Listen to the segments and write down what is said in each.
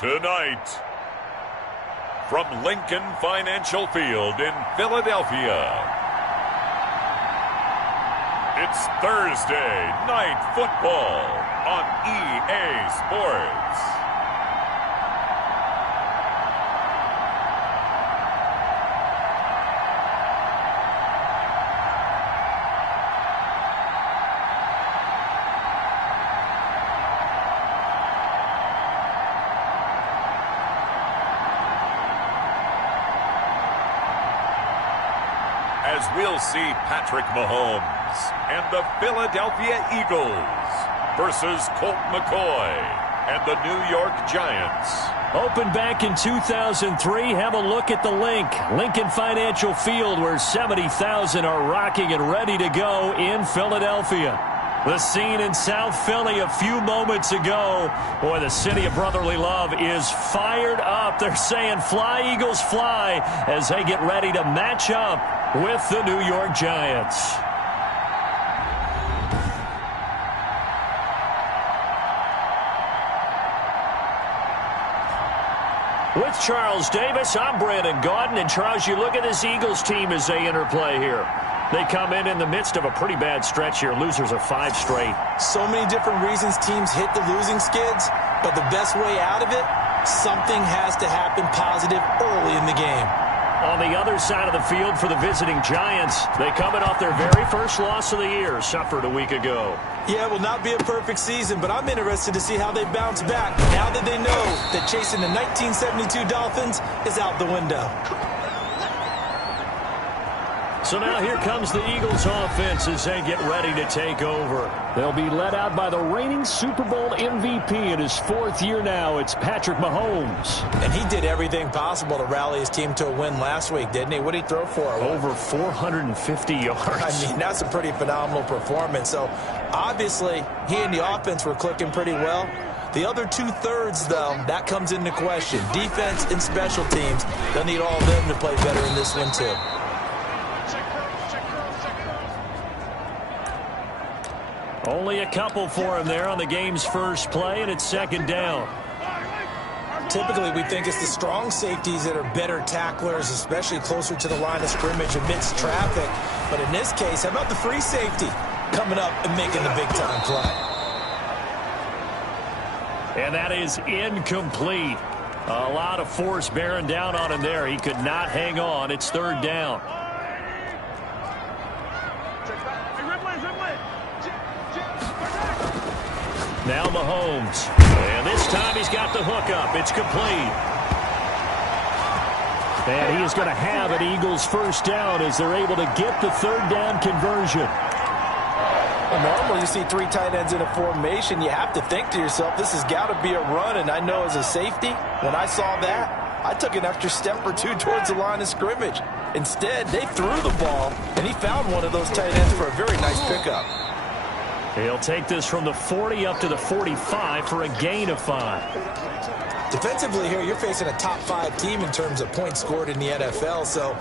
Tonight, from Lincoln Financial Field in Philadelphia, it's Thursday Night Football on EA Sports. As we'll see Patrick Mahomes and the Philadelphia Eagles versus Colt McCoy and the New York Giants. Opened back in 2003, have a look at the Lincoln Financial Field, where 70,000 are rocking and ready to go in Philadelphia. The scene in South Philly a few moments ago. Boy, the city of brotherly love is fired up. They're saying, "Fly, Eagles, fly," as they get ready to match up with the New York Giants. With Charles Davis, I'm Brandon Gaudin. And Charles, you look at this Eagles team as they interplay here. They come in the midst of a pretty bad stretch here. Losers of 5 straight. So many different reasons teams hit the losing skids, but the best way out of it, something has to happen positive early in the game. On the other side of the field for the visiting Giants, they coming off their very first loss of the year, suffered a week ago. Yeah, it will not be a perfect season, but I'm interested to see how they bounce back now that they know that chasing the 1972 Dolphins is out the window. So now here comes the Eagles offense as they get ready to take over. They'll be led out by the reigning Super Bowl MVP in his 4th year now. It's Patrick Mahomes. And he did everything possible to rally his team to a win last week, didn't he? What did he throw for? Over 450 yards. I mean, that's a pretty phenomenal performance. So, obviously, he and the offense were clicking pretty well. The other 2/3, though, that comes into question. Defense and special teams, they'll need all of them to play better in this one, too. Only a couple for him there on the game's first play, and it's 2nd down. Typically, we think it's the strong safeties that are better tacklers, especially closer to the line of scrimmage amidst traffic. But in this case, how about the free safety coming up and making the big-time play? And that is incomplete. A lot of force bearing down on him there. He could not hang on. It's 3rd down. Now Mahomes. And this time he's got the hook up. It's complete. And he is going to have an Eagles first down as they're able to get the third down conversion. Well, normally you see three tight ends in a formation. You have to think to yourself, this has got to be a run. And I know as a safety, when I saw that, I took an extra step or two towards the line of scrimmage. Instead, they threw the ball, and he found one of those tight ends for a very nice pickup. He'll take this from the 40 up to the 45 for a gain of 5. Defensively here, you're facing a top 5 team in terms of points scored in the NFL. So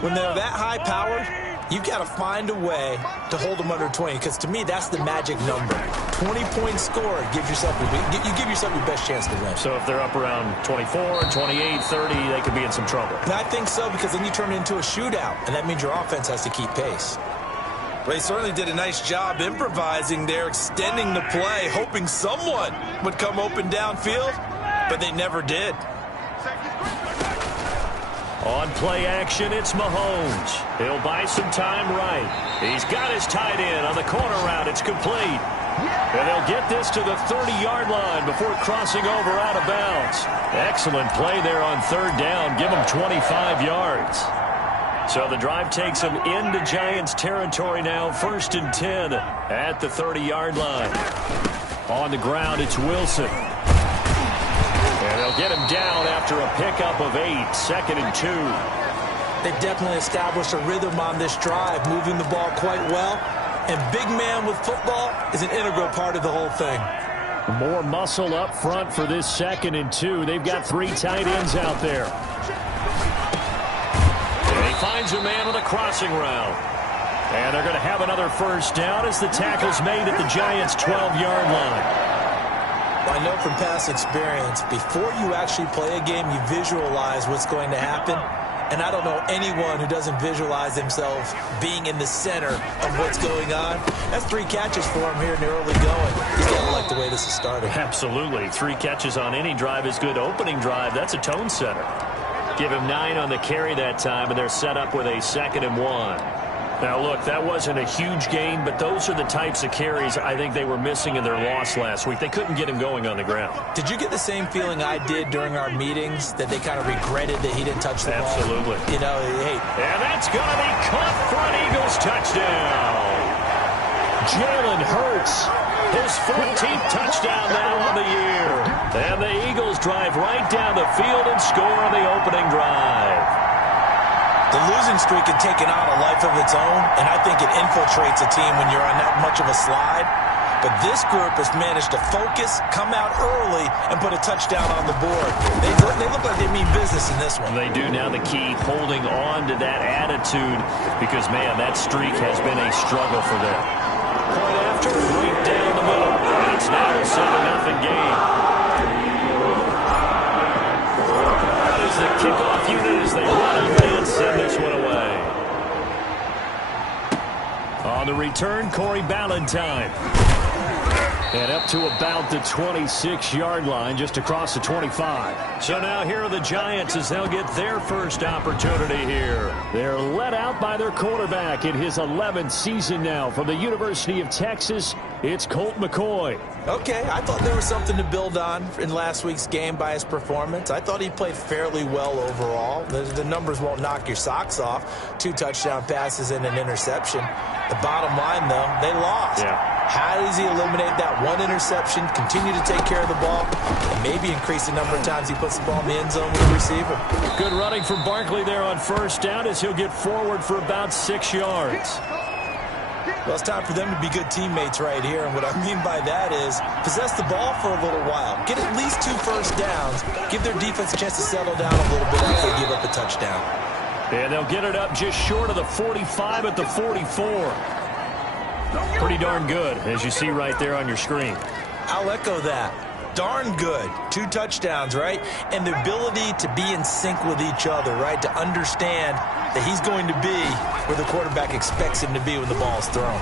when they're that high-powered, you've got to find a way to hold them under 20, because to me, that's the magic number. 20 points scored, you give yourself your best chance to win. So if they're up around 24, 28, 30, they could be in some trouble. And I think so, because then you turn it into a shootout, and that means your offense has to keep pace. Well, he certainly did a nice job improvising there, extending the play, hoping someone would come open downfield, but they never did. On play action, it's Mahomes. He'll buy some time right. He's got his tight end on the corner route. It's complete. And they'll get this to the 30-yard line before crossing over out of bounds. Excellent play there on third down. Give them 25 yards. So the drive takes them into Giants territory now. 1st and 10 at the 30-yard line. On the ground, it's Wilson. And they'll get him down after a pickup of 8. 2nd and 2. They've definitely established a rhythm on this drive, moving the ball quite well. And big man with football is an integral part of the whole thing. More muscle up front for this 2nd and 2. They've got 3 tight ends out there. And he finds a man on the crossing route. And they're going to have another first down as the tackle's made at the Giants' 12-yard line. Well, I know from past experience, before you actually play a game, you visualize what's going to happen. And I don't know anyone who doesn't visualize themselves being in the center of what's going on. That's 3 catches for him here in the early going. He's got to like the way this is starting. Absolutely. 3 catches on any drive is good. Opening drive, that's a tone setter. Give him 9 on the carry that time, and they're set up with a 2nd and 1. Now, look, that wasn't a huge gain, but those are the types of carries I think they were missing in their loss last week. They couldn't get him going on the ground. Did you get the same feeling I did during our meetings, that they kind of regretted that he didn't touch the ball? Absolutely. You know, hey. And that's going to be caught for an Eagles touchdown. Jalen Hurts, his 14th touchdown now on the year. And the Eagles drive right down the field and score on the opening drive. The losing streak had taken on a life of its own, and I think it infiltrates a team when you're on that much of a slide. But this group has managed to focus, come out early, and put a touchdown on the board. They look like they mean business in this one. They do. Now the key, holding on to that attitude, because, man, that streak has been a struggle for them. Point after, right down the middle. And it's now a 7-0 game. That is the kickoff unit as they run up and send this one away. On the return, Corey Ballantyne. And up to about the 26-yard line, just across the 25. So now here are the Giants as they'll get their first opportunity here. They're led out by their quarterback in his 11th season now from the University of Texas. It's Colt McCoy. Okay, I thought there was something to build on in last week's game by his performance. I thought he played fairly well overall. The numbers won't knock your socks off. 2 touchdown passes and an interception. The bottom line, though, they lost. Yeah. How does he eliminate that 1 interception, continue to take care of the ball, and maybe increase the number of times he puts the ball in the end zone with the receiver? Good running from Barkley there on first down as he'll get forward for about 6 yards. Well, it's time for them to be good teammates right here, and what I mean by that is possess the ball for a little while. Get at least 2 first downs. Give their defense a chance to settle down a little bit after they give up a touchdown. And they'll get it up just short of the 45 at the 44. Pretty darn good, as you see right there on your screen. I'll echo that. Darn good. 2 touchdowns, right? And the ability to be in sync with each other, right? To understand that he's going to be where the quarterback expects him to be when the ball is thrown.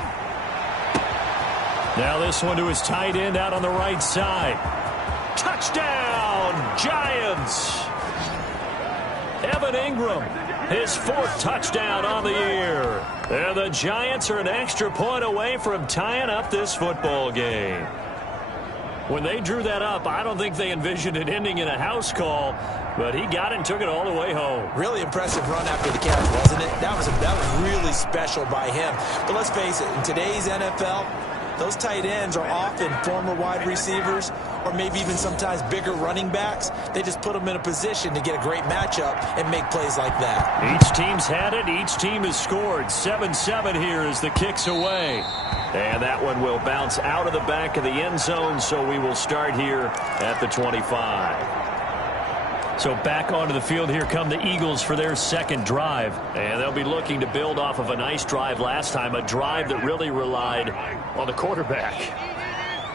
Now this one to his tight end out on the right side. Touchdown, Giants! Evan Ingram, his 4th touchdown on the year. And the Giants are an extra point away from tying up this football game. When they drew that up, I don't think they envisioned it ending in a house call, but he got it and took it all the way home. Really impressive run after the catch, wasn't it? That was really special by him. But let's face it, in today's NFL, those tight ends are often former wide receivers or maybe even sometimes bigger running backs. They just put them in a position to get a great matchup and make plays like that. Each team's had it. Each team has scored. 7-7 here as the kick's away. And that one will bounce out of the back of the end zone, so we will start here at the 25. So back onto the field, here come the Eagles for their second drive. And they'll be looking to build off of a nice drive last time, a drive that really relied on the quarterback.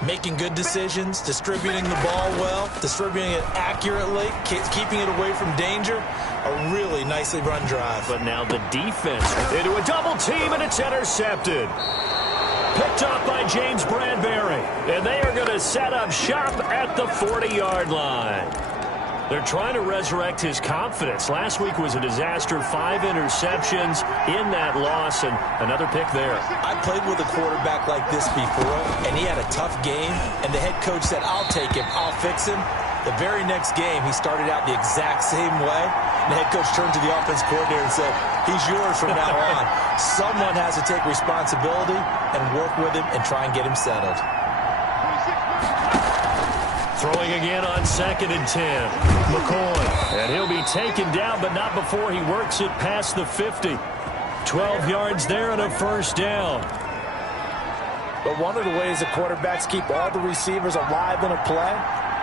Making good decisions, distributing the ball well, distributing it accurately, keeping it away from danger. A really nicely run drive. But now the defense into a double team, and it's intercepted. Picked up by James Bradbury. And they are going to set up shop at the 40-yard line. They're trying to resurrect his confidence. Last week was a disaster. 5 interceptions in that loss, and another pick there. I played with a quarterback like this before, and he had a tough game, and the head coach said, I'll take him, I'll fix him. The very next game, he started out the exact same way. The head coach turned to the offense coordinator and said, he's yours from now on. Someone has to take responsibility and work with him and try and get him settled. Throwing again on 2nd and 10. McCoy. And he'll be taken down, but not before he works it past the 50. 12 yards there and a first down. But one of the ways the quarterbacks keep all the receivers alive in a play,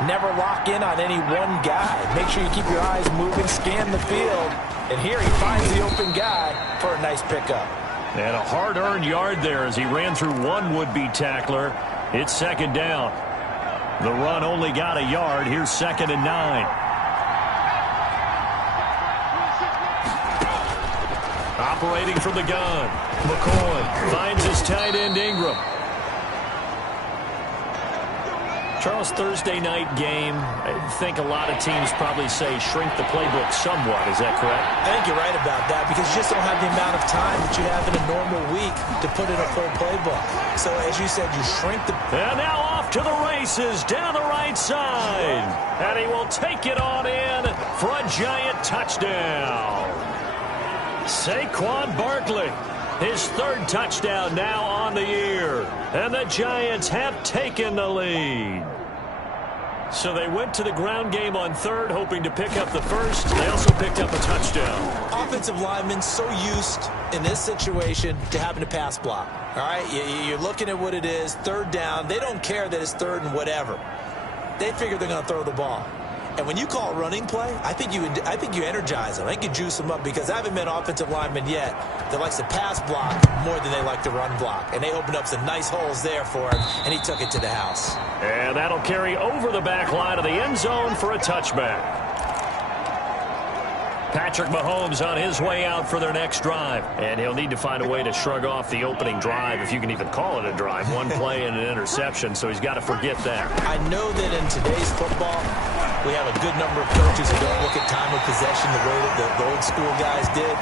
never lock in on any one guy. Make sure you keep your eyes moving, scan the field. And here he finds the open guy for a nice pickup. And a hard-earned yard there as he ran through one would-be tackler. It's 2nd down. The run only got a yard. Here's 2nd and 9. Operating from the gun. McCoy finds his tight end Ingram. Charles, Thursday night game, I think a lot of teams probably say shrink the playbook somewhat. Is that correct? I think you're right about that because you just don't have the amount of time that you have in a normal week to put in a full playbook. So, as you said, you shrink the... And now off to the races down the right side. And he will take it on in for a giant touchdown. Saquon Barkley, his 3rd touchdown now on the year. And the Giants have taken the lead. So they went to the ground game on 3rd, hoping to pick up the 1st. They also picked up a touchdown. Offensive linemen so used in this situation to having to pass block. All right, you're looking at what it is, 3rd down. They don't care that it's 3rd and whatever. They figure they're going to throw the ball. And when you call it running play, I think you energize them. I think you juice them up because I haven't met offensive linemen yet that likes to pass block more than they like to run block. And they opened up some nice holes there for him, and he took it to the house. And that'll carry over the back line of the end zone for a touchback. Patrick Mahomes on his way out for their next drive. And he'll need to find a way to shrug off the opening drive, if you can even call it a drive. One play and an interception, so he's got to forget that. I know that in today's football, we have a good number of coaches who don't look at time of possession the way that the old school guys did.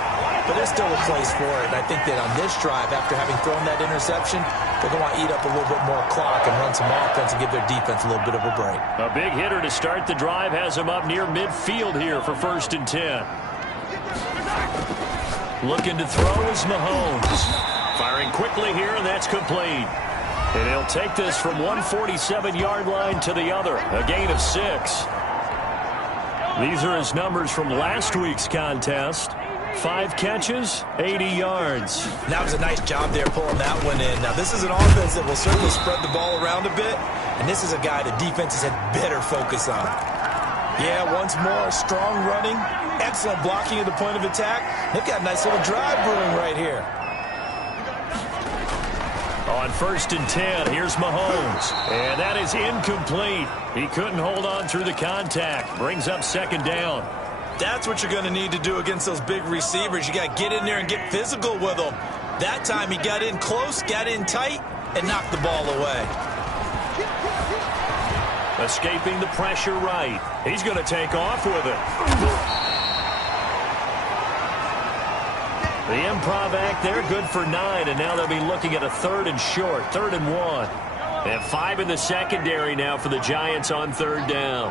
But there's still a place for it. And I think that on this drive, after having thrown that interception, they're going to want to eat up a little bit more clock and run some offense and give their defense a little bit of a break. A big hitter to start the drive has him up near midfield here for 1st and 10. Looking to throw is Mahomes. Firing quickly here, and that's complete. And he'll take this from 147-yard line to the other. A gain of 6. These are his numbers from last week's contest. 5 catches, 80 yards. That was a nice job there pulling that one in. Now, this is an offense that will certainly spread the ball around a bit, and this is a guy that defenses had better focus on. Yeah, once more, strong running, excellent blocking at the point of attack. They've got a nice little drive brewing right here. On 1st and 10, here's Mahomes. And that is incomplete. He couldn't hold on through the contact. Brings up 2nd down. That's what you're going to need to do against those big receivers. You got to get in there and get physical with them. That time he got in close, got in tight, and knocked the ball away. Escaping the pressure right. He's going to take off with it. The improv act there, good for 9, and now they'll be looking at a 3rd and short, 3rd and 1. And 5 in the secondary now for the Giants on 3rd down.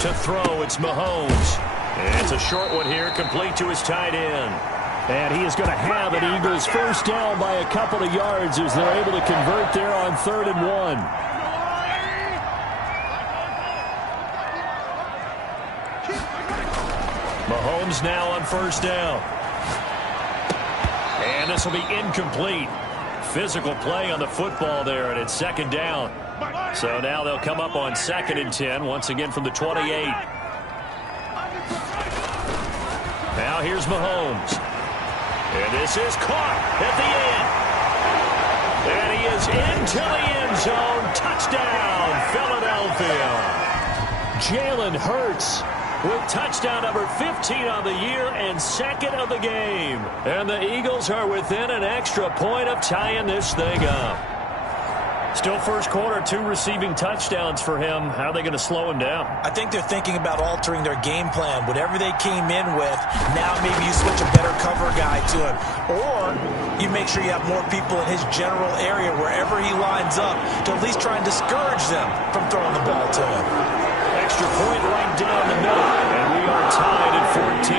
To throw, it's Mahomes. And it's a short one here, complete to his tight end. And he is going to have an Eagles first down by a couple of yards as they're able to convert there on 3rd and 1. Mahomes now on 1st down. And this will be incomplete. Physical play on the football there, and it's 2nd down. So now they'll come up on 2nd and 10, once again from the 28. Now here's Mahomes. And this is caught at the end. And he is into the end zone. Touchdown, Philadelphia. Jalen Hurts with touchdown number 15 on the year and 2nd of the game. And the Eagles are within an extra point of tying this thing up. Still first quarter, 2 receiving touchdowns for him. How are they going to slow him down? I think they're thinking about altering their game plan. Whatever they came in with, now maybe you switch a better cover guy to him. Or you make sure you have more people in his general area wherever he lines up to at least try and discourage them from throwing the ball to him. Extra point right down the middle, and we are tied at 14.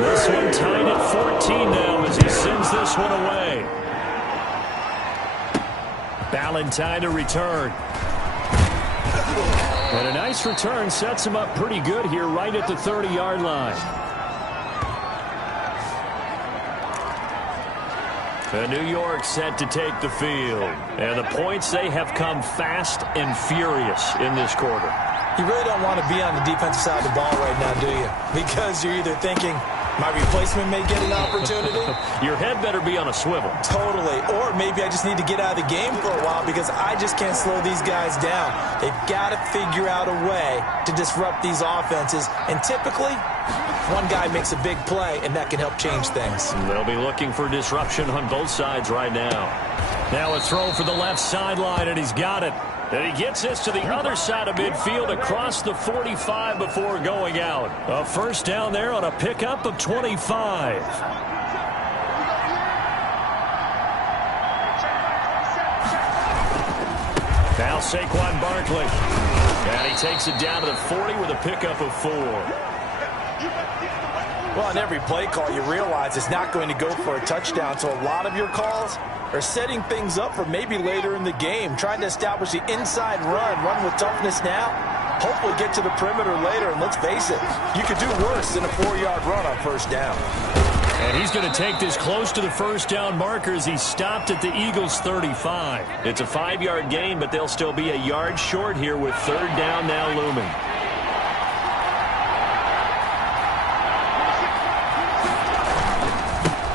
This one tied at 14 now as he sends this one away. Ballantyne to return. And a nice return sets him up pretty good here right at the 30-yard line. And New York set to take the field. And the points, they have come fast and furious in this quarter. You really don't want to be on the defensive side of the ball right now, do you? Because you're either thinking, my replacement may get an opportunity. Your head better be on a swivel. Totally. Or maybe I just need to get out of the game for a while because I just can't slow these guys down. They've got to figure out a way to disrupt these offenses. And typically, one guy makes a big play, and that can help change things. They'll be looking for disruption on both sides right now. Now a throw for the left sideline, and he's got it. And he gets this to the other side of midfield across the 45 before going out. A first down there on a pickup of 25. Now Saquon Barkley. And he takes it down to the 40 with a pickup of 4. Well, on every play call, you realize it's not going to go for a touchdown, so a lot of your calls are setting things up for maybe later in the game, trying to establish the inside run with toughness now, hopefully get to the perimeter later, and let's face it, you could do worse than a 4-yard run on first down. And he's going to take this close to the first down marker as he stopped at the Eagles' 35. It's a 5-yard gain, but they'll still be a yard short here with 3rd down now looming.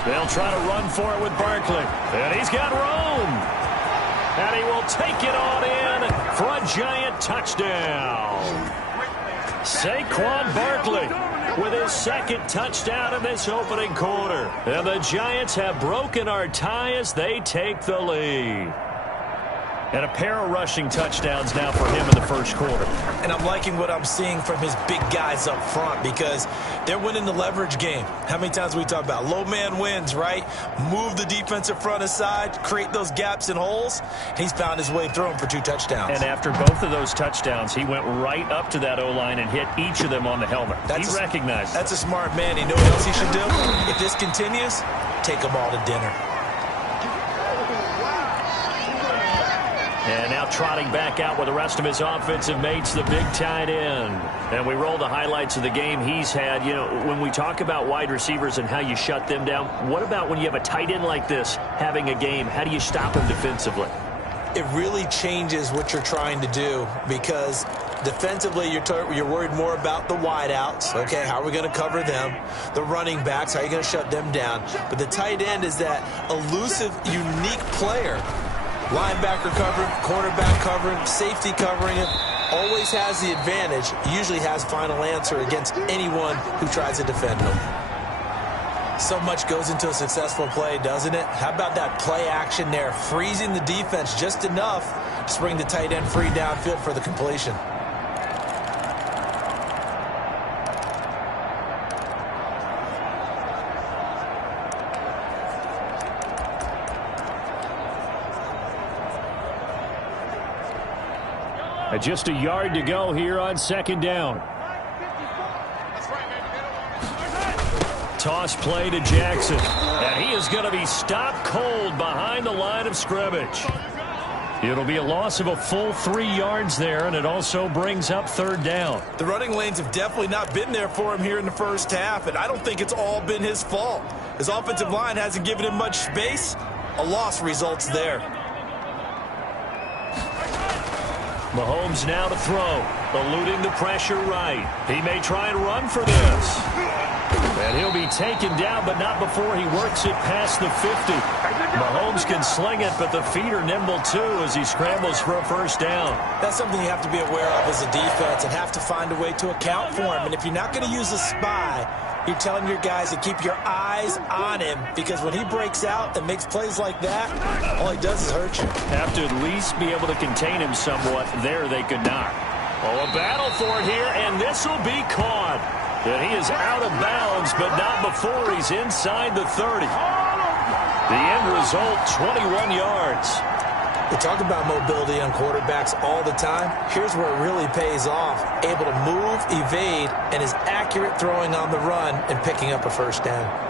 They'll try to run for it with Barkley. And he's got room. And he will take it on in for a Giant touchdown. Saquon Barkley with his 2nd touchdown in this opening quarter. And the Giants have broken our tie as they take the lead. And a pair of rushing touchdowns now for him in the first quarter. And I'm liking what I'm seeing from his big guys up front because they're winning the leverage game. How many times we talk about low man wins, right? Move the defensive front aside, create those gaps and holes. He's found his way through them for 2 touchdowns. And after both of those touchdowns, he went right up to that O-line and hit each of them on the helmet. He recognized That's a smart man. You know what else he should do? If this continues, take them all to dinner. And now trotting back out with the rest of his offensive mates, the big tight end. And we roll the highlights of the game he's had. You know, when we talk about wide receivers and how you shut them down, what about when you have a tight end like this having a game? How do you stop him defensively? It really changes what you're trying to do because defensively you're worried more about the wideouts. Okay, how are we going to cover them? The running backs, how are you going to shut them down? But the tight end is that elusive, unique player. Linebacker covering, cornerback covering, safety covering it. Always has the advantage. Usually has final answer against anyone who tries to defend him. So much goes into a successful play, doesn't it? How about that play action there? Freezing the defense just enough to bring the tight end free downfield for the completion. And just a yard to go here on second down. Toss play to Jackson. And he is going to be stopped cold behind the line of scrimmage. It'll be a loss of a full 3 yards there, and it also brings up third down. The running lanes have definitely not been there for him here in the first half, and I don't think it's all been his fault. His offensive line hasn't given him much space. A loss results there. Mahomes now to throw, eluding the pressure right. He may try and run for this. And he'll be taken down, but not before he works it past the 50. Mahomes can sling it, but the feet are nimble too as he scrambles for a first down. That's something you have to be aware of as a defense and have to find a way to account for him. And if you're not going to use a spy, you're telling your guys to keep your eyes on him, because when he breaks out and makes plays like that, all he does is hurt you. Have to at least be able to contain him somewhat. There they could not. Oh, a battle for it here, and this will be caught. And he is out of bounds, but not before he's inside the 30. The end result, 21 yards. We talk about mobility on quarterbacks all the time. Here's where it really pays off. Able to move, evade, and is accurate throwing on the run and picking up a first down.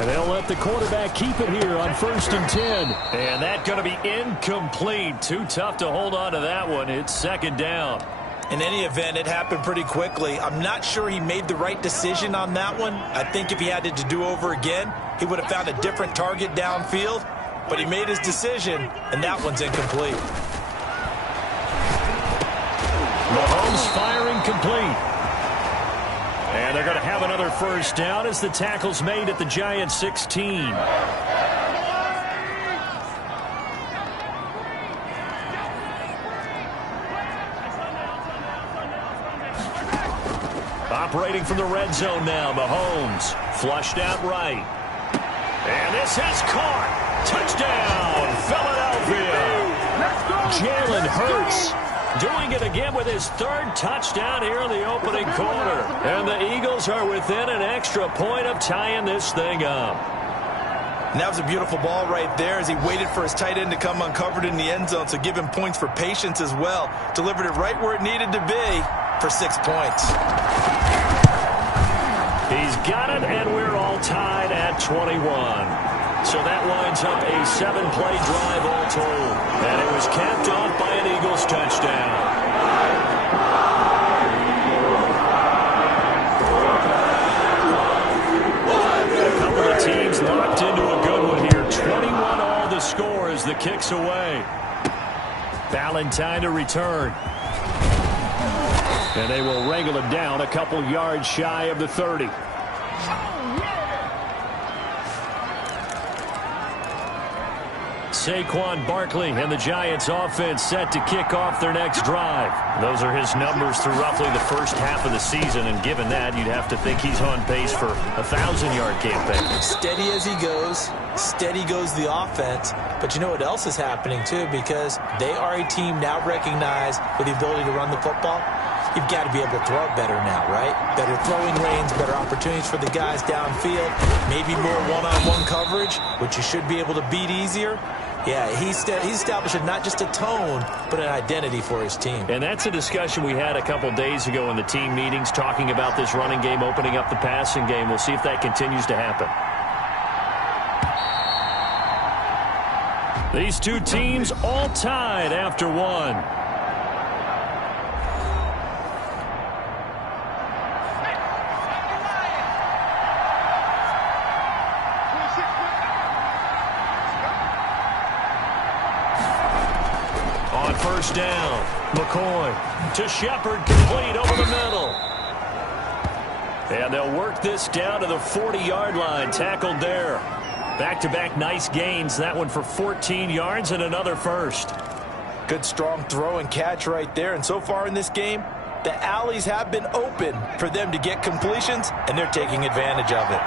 And they'll let the quarterback keep it here on 1st and 10. And that's going to be incomplete. Too tough to hold on to that one. It's second down. In any event, it happened pretty quickly. I'm not sure he made the right decision on that one. I think if he had it to do over again, he would have found a different target downfield. But he made his decision, and that one's incomplete. Mahomes firing complete. And they're going to have another first down as the tackle's made at the Giants' 16. Operating from the red zone now, Mahomes. Flushed out right. And this is caught. Touchdown, Philadelphia. Jalen Hurts doing it again with his 3rd touchdown here in the opening quarter. And the Eagles are within an extra point of tying this thing up. And that was a beautiful ball right there as he waited for his tight end to come uncovered in the end zone, so give him points for patience as well. Delivered it right where it needed to be for 6 points. He's got it, and we're all tied at 21. So that winds up a 7-play drive all told. And it was capped off by an Eagles touchdown. A couple of teams locked into a good one here. 21 all the score as the kick's away. Valentine to return. And they will wrangle it down a couple yards shy of the 30. Saquon Barkley and the Giants offense set to kick off their next drive. Those are his numbers through roughly the first half of the season, and given that, you'd have to think he's on pace for a 1,000-yard campaign. Steady as he goes, steady goes the offense. But you know what else is happening, too, because they are a team now recognized with the ability to run the football. You've got to be able to throw it better now, right? Better throwing lanes, better opportunities for the guys downfield, maybe more one-on-one coverage, which you should be able to beat easier. Yeah, he's establishing not just a tone, but an identity for his team. And that's a discussion we had a couple days ago in the team meetings, talking about this running game opening up the passing game. We'll see if that continues to happen. These two teams all tied after one. First down, McCoy to Shepard, complete over the middle. And they'll work this down to the 40-yard line, tackled there. Back-to-back nice gains, that one for 14 yards and another first. Good strong throw and catch right there. And so far in this game, the alleys have been open for them to get completions, and they're taking advantage of it.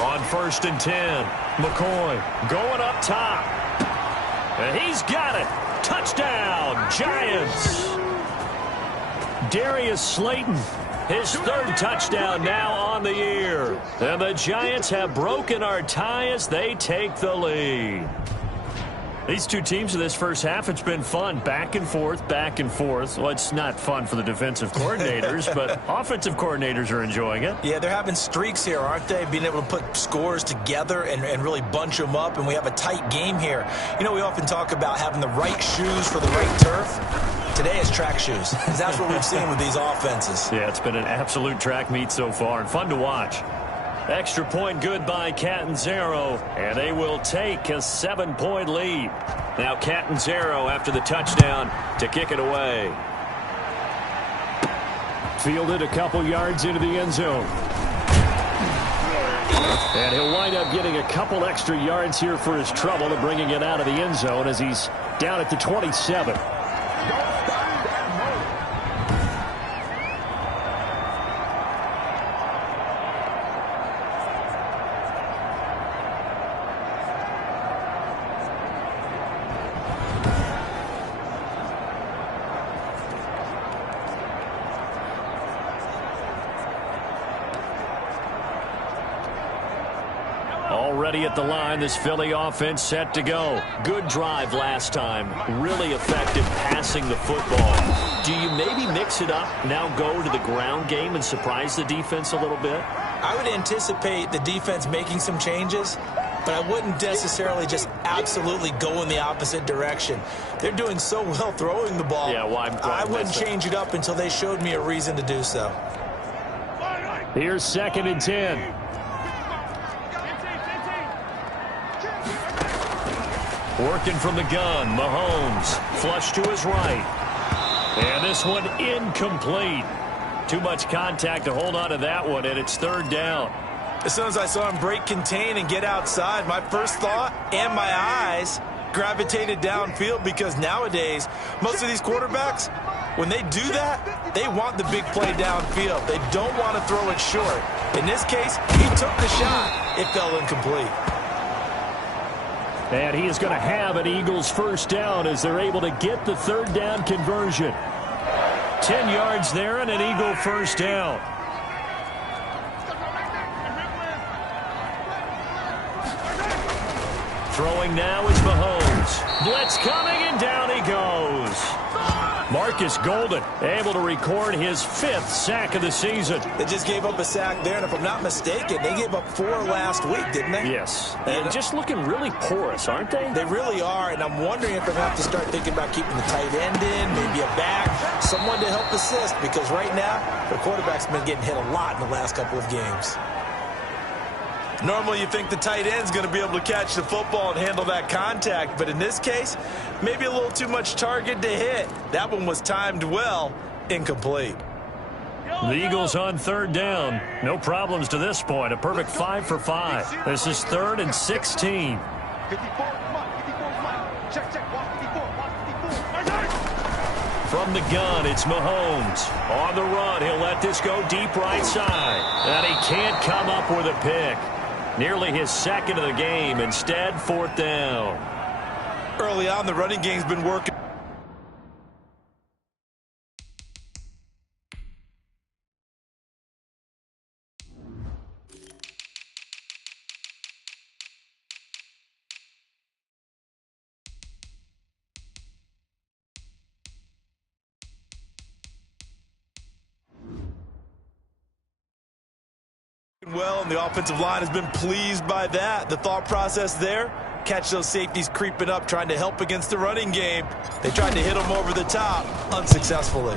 On 1st and 10, McCoy going up top. And he's got it. Touchdown, Giants. Darius Slayton, his third touchdown now on the year. And the Giants have broken our tie as they take the lead. These two teams in this first half, it's been fun. Back and forth, back and forth. Well, it's not fun for the defensive coordinators, but offensive coordinators are enjoying it. Yeah, they're having streaks here, aren't they? Being able to put scores together and really bunch them up, and we have a tight game here. You know, we often talk about having the right shoes for the right turf. Today is track shoes. That's what we've seen with these offenses. Yeah, it's been an absolute track meet so far, and fun to watch. Extra point good by Catanzaro, and they will take a 7-point lead. Now Catanzaro after the touchdown to kick it away. Fielded a couple yards into the end zone. And he'll wind up getting a couple extra yards here for his trouble and bringing it out of the end zone as he's down at the 27. Already at the line, this Philly offense set to go. Good drive last time. Really effective passing the football. Do you maybe mix it up, now go to the ground game and surprise the defense a little bit? I would anticipate the defense making some changes, but I wouldn't necessarily just absolutely go in the opposite direction. They're doing so well throwing the ball. Yeah, I wouldn't change it up until they showed me a reason to do so. Here's 2nd and 10. Working from the gun, Mahomes, flush to his right. And this one incomplete. Too much contact to hold on to that one, and it's 3rd down. As soon as I saw him break contain and get outside, my first thought and my eyes gravitated downfield, because nowadays, most of these quarterbacks, when they do that, they want the big play downfield. They don't want to throw it short. In this case, he took the shot. It fell incomplete. And he is going to have an Eagles first down as they're able to get the 3rd down conversion. 10 yards there and an Eagle first down. Throwing now is Mahomes. Blitz coming, and down he goes. Marcus Golden able to record his 5th sack of the season. They just gave up a sack there, and if I'm not mistaken, they gave up 4 last week, didn't they? Yes. And just looking really porous, aren't they? They really are, and I'm wondering if they're going to have to start thinking about keeping the tight end in, maybe a back, someone to help assist, because right now, the quarterback's been getting hit a lot in the last couple of games. Normally you think the tight end's going to be able to catch the football and handle that contact, but in this case, maybe a little too much target to hit. That one was timed well, incomplete. The Eagles on 3rd down. No problems to this point. A perfect 5 for 5. This is 3rd and 16. From the gun, it's Mahomes. On the run, he'll let this go deep right side. And he can't come up with a pick. Nearly his 2nd of the game. Instead, 4th down. Early on, the running game's been working. Well, and the offensive line has been pleased by that. The thought process there, catch those safeties creeping up, trying to help against the running game. They tried to hit them over the top, unsuccessfully.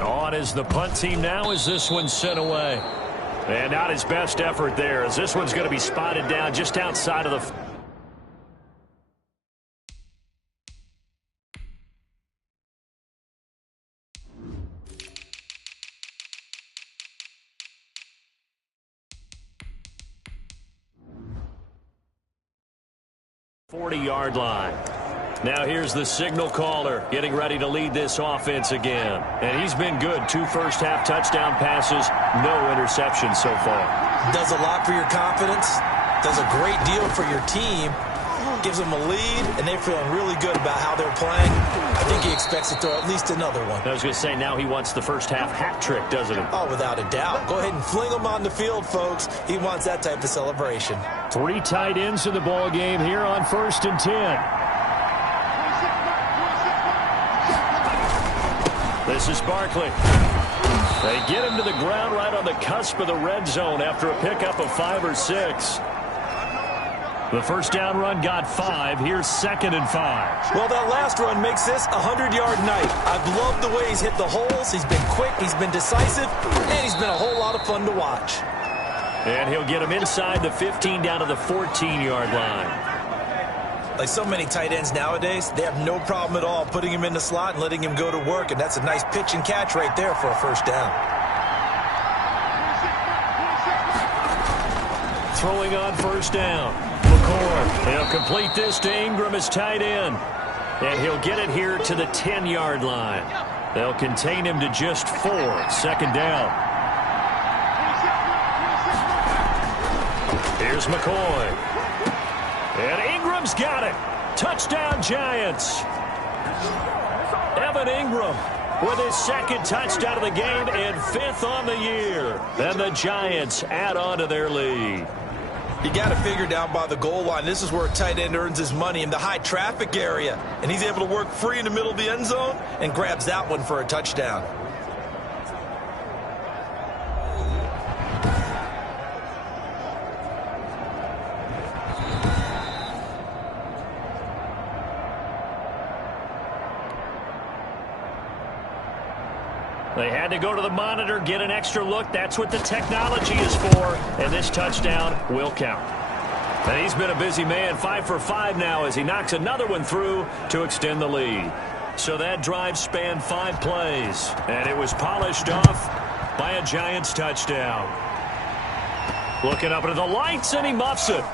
On is the punt team now as this one's sent away. And not his best effort there, as this one's going to be spotted down just outside of the... 40-yard line. Now here's the signal caller getting ready to lead this offense again. And he's been good. 2 first-half touchdown passes, no interceptions so far. Does a lot for your confidence, does a great deal for your team, gives them a lead, and they're feeling really good about how they're playing. I think he expects to throw at least another one. I was going to say, now he wants the first half hat trick, doesn't he? Oh, without a doubt. Go ahead and fling him on the field, folks. He wants that type of celebration. 3 tight ends in the ball game here on 1st and 10. This is Barkley. They get him to the ground right on the cusp of the red zone after a pickup of 5 or 6. The first down run got 5. Here's 2nd and 5. Well, that last run makes this a 100-yard night. I've loved the way he's hit the holes. He's been quick, he's been decisive, and he's been a whole lot of fun to watch. And he'll get him inside the 15 down to the 14-yard line. Like so many tight ends nowadays, they have no problem at all putting him in the slot and letting him go to work, and that's a nice pitch and catch right there for a first down. Throwing on first down. McCoy. He'll complete this to Ingram as tight end. And he'll get it here to the 10-yard line. They'll contain him to just 4. 2nd down. Here's McCoy. And Ingram's got it. Touchdown, Giants. Evan Ingram with his 2nd touchdown of the game and 5th on the year. And the Giants add on to their lead. You got to figure down by the goal line. This is where a tight end earns his money, in the high traffic area. And he's able to work free in the middle of the end zone and grabs that one for a touchdown. They had to go to the monitor, get an extra look. That's what the technology is for. And this touchdown will count. And he's been a busy man, 5 for 5 now as he knocks another one through to extend the lead. So that drive spanned 5 plays. And it was polished off by a Giants touchdown. Looking up into the lights, and he muffs it.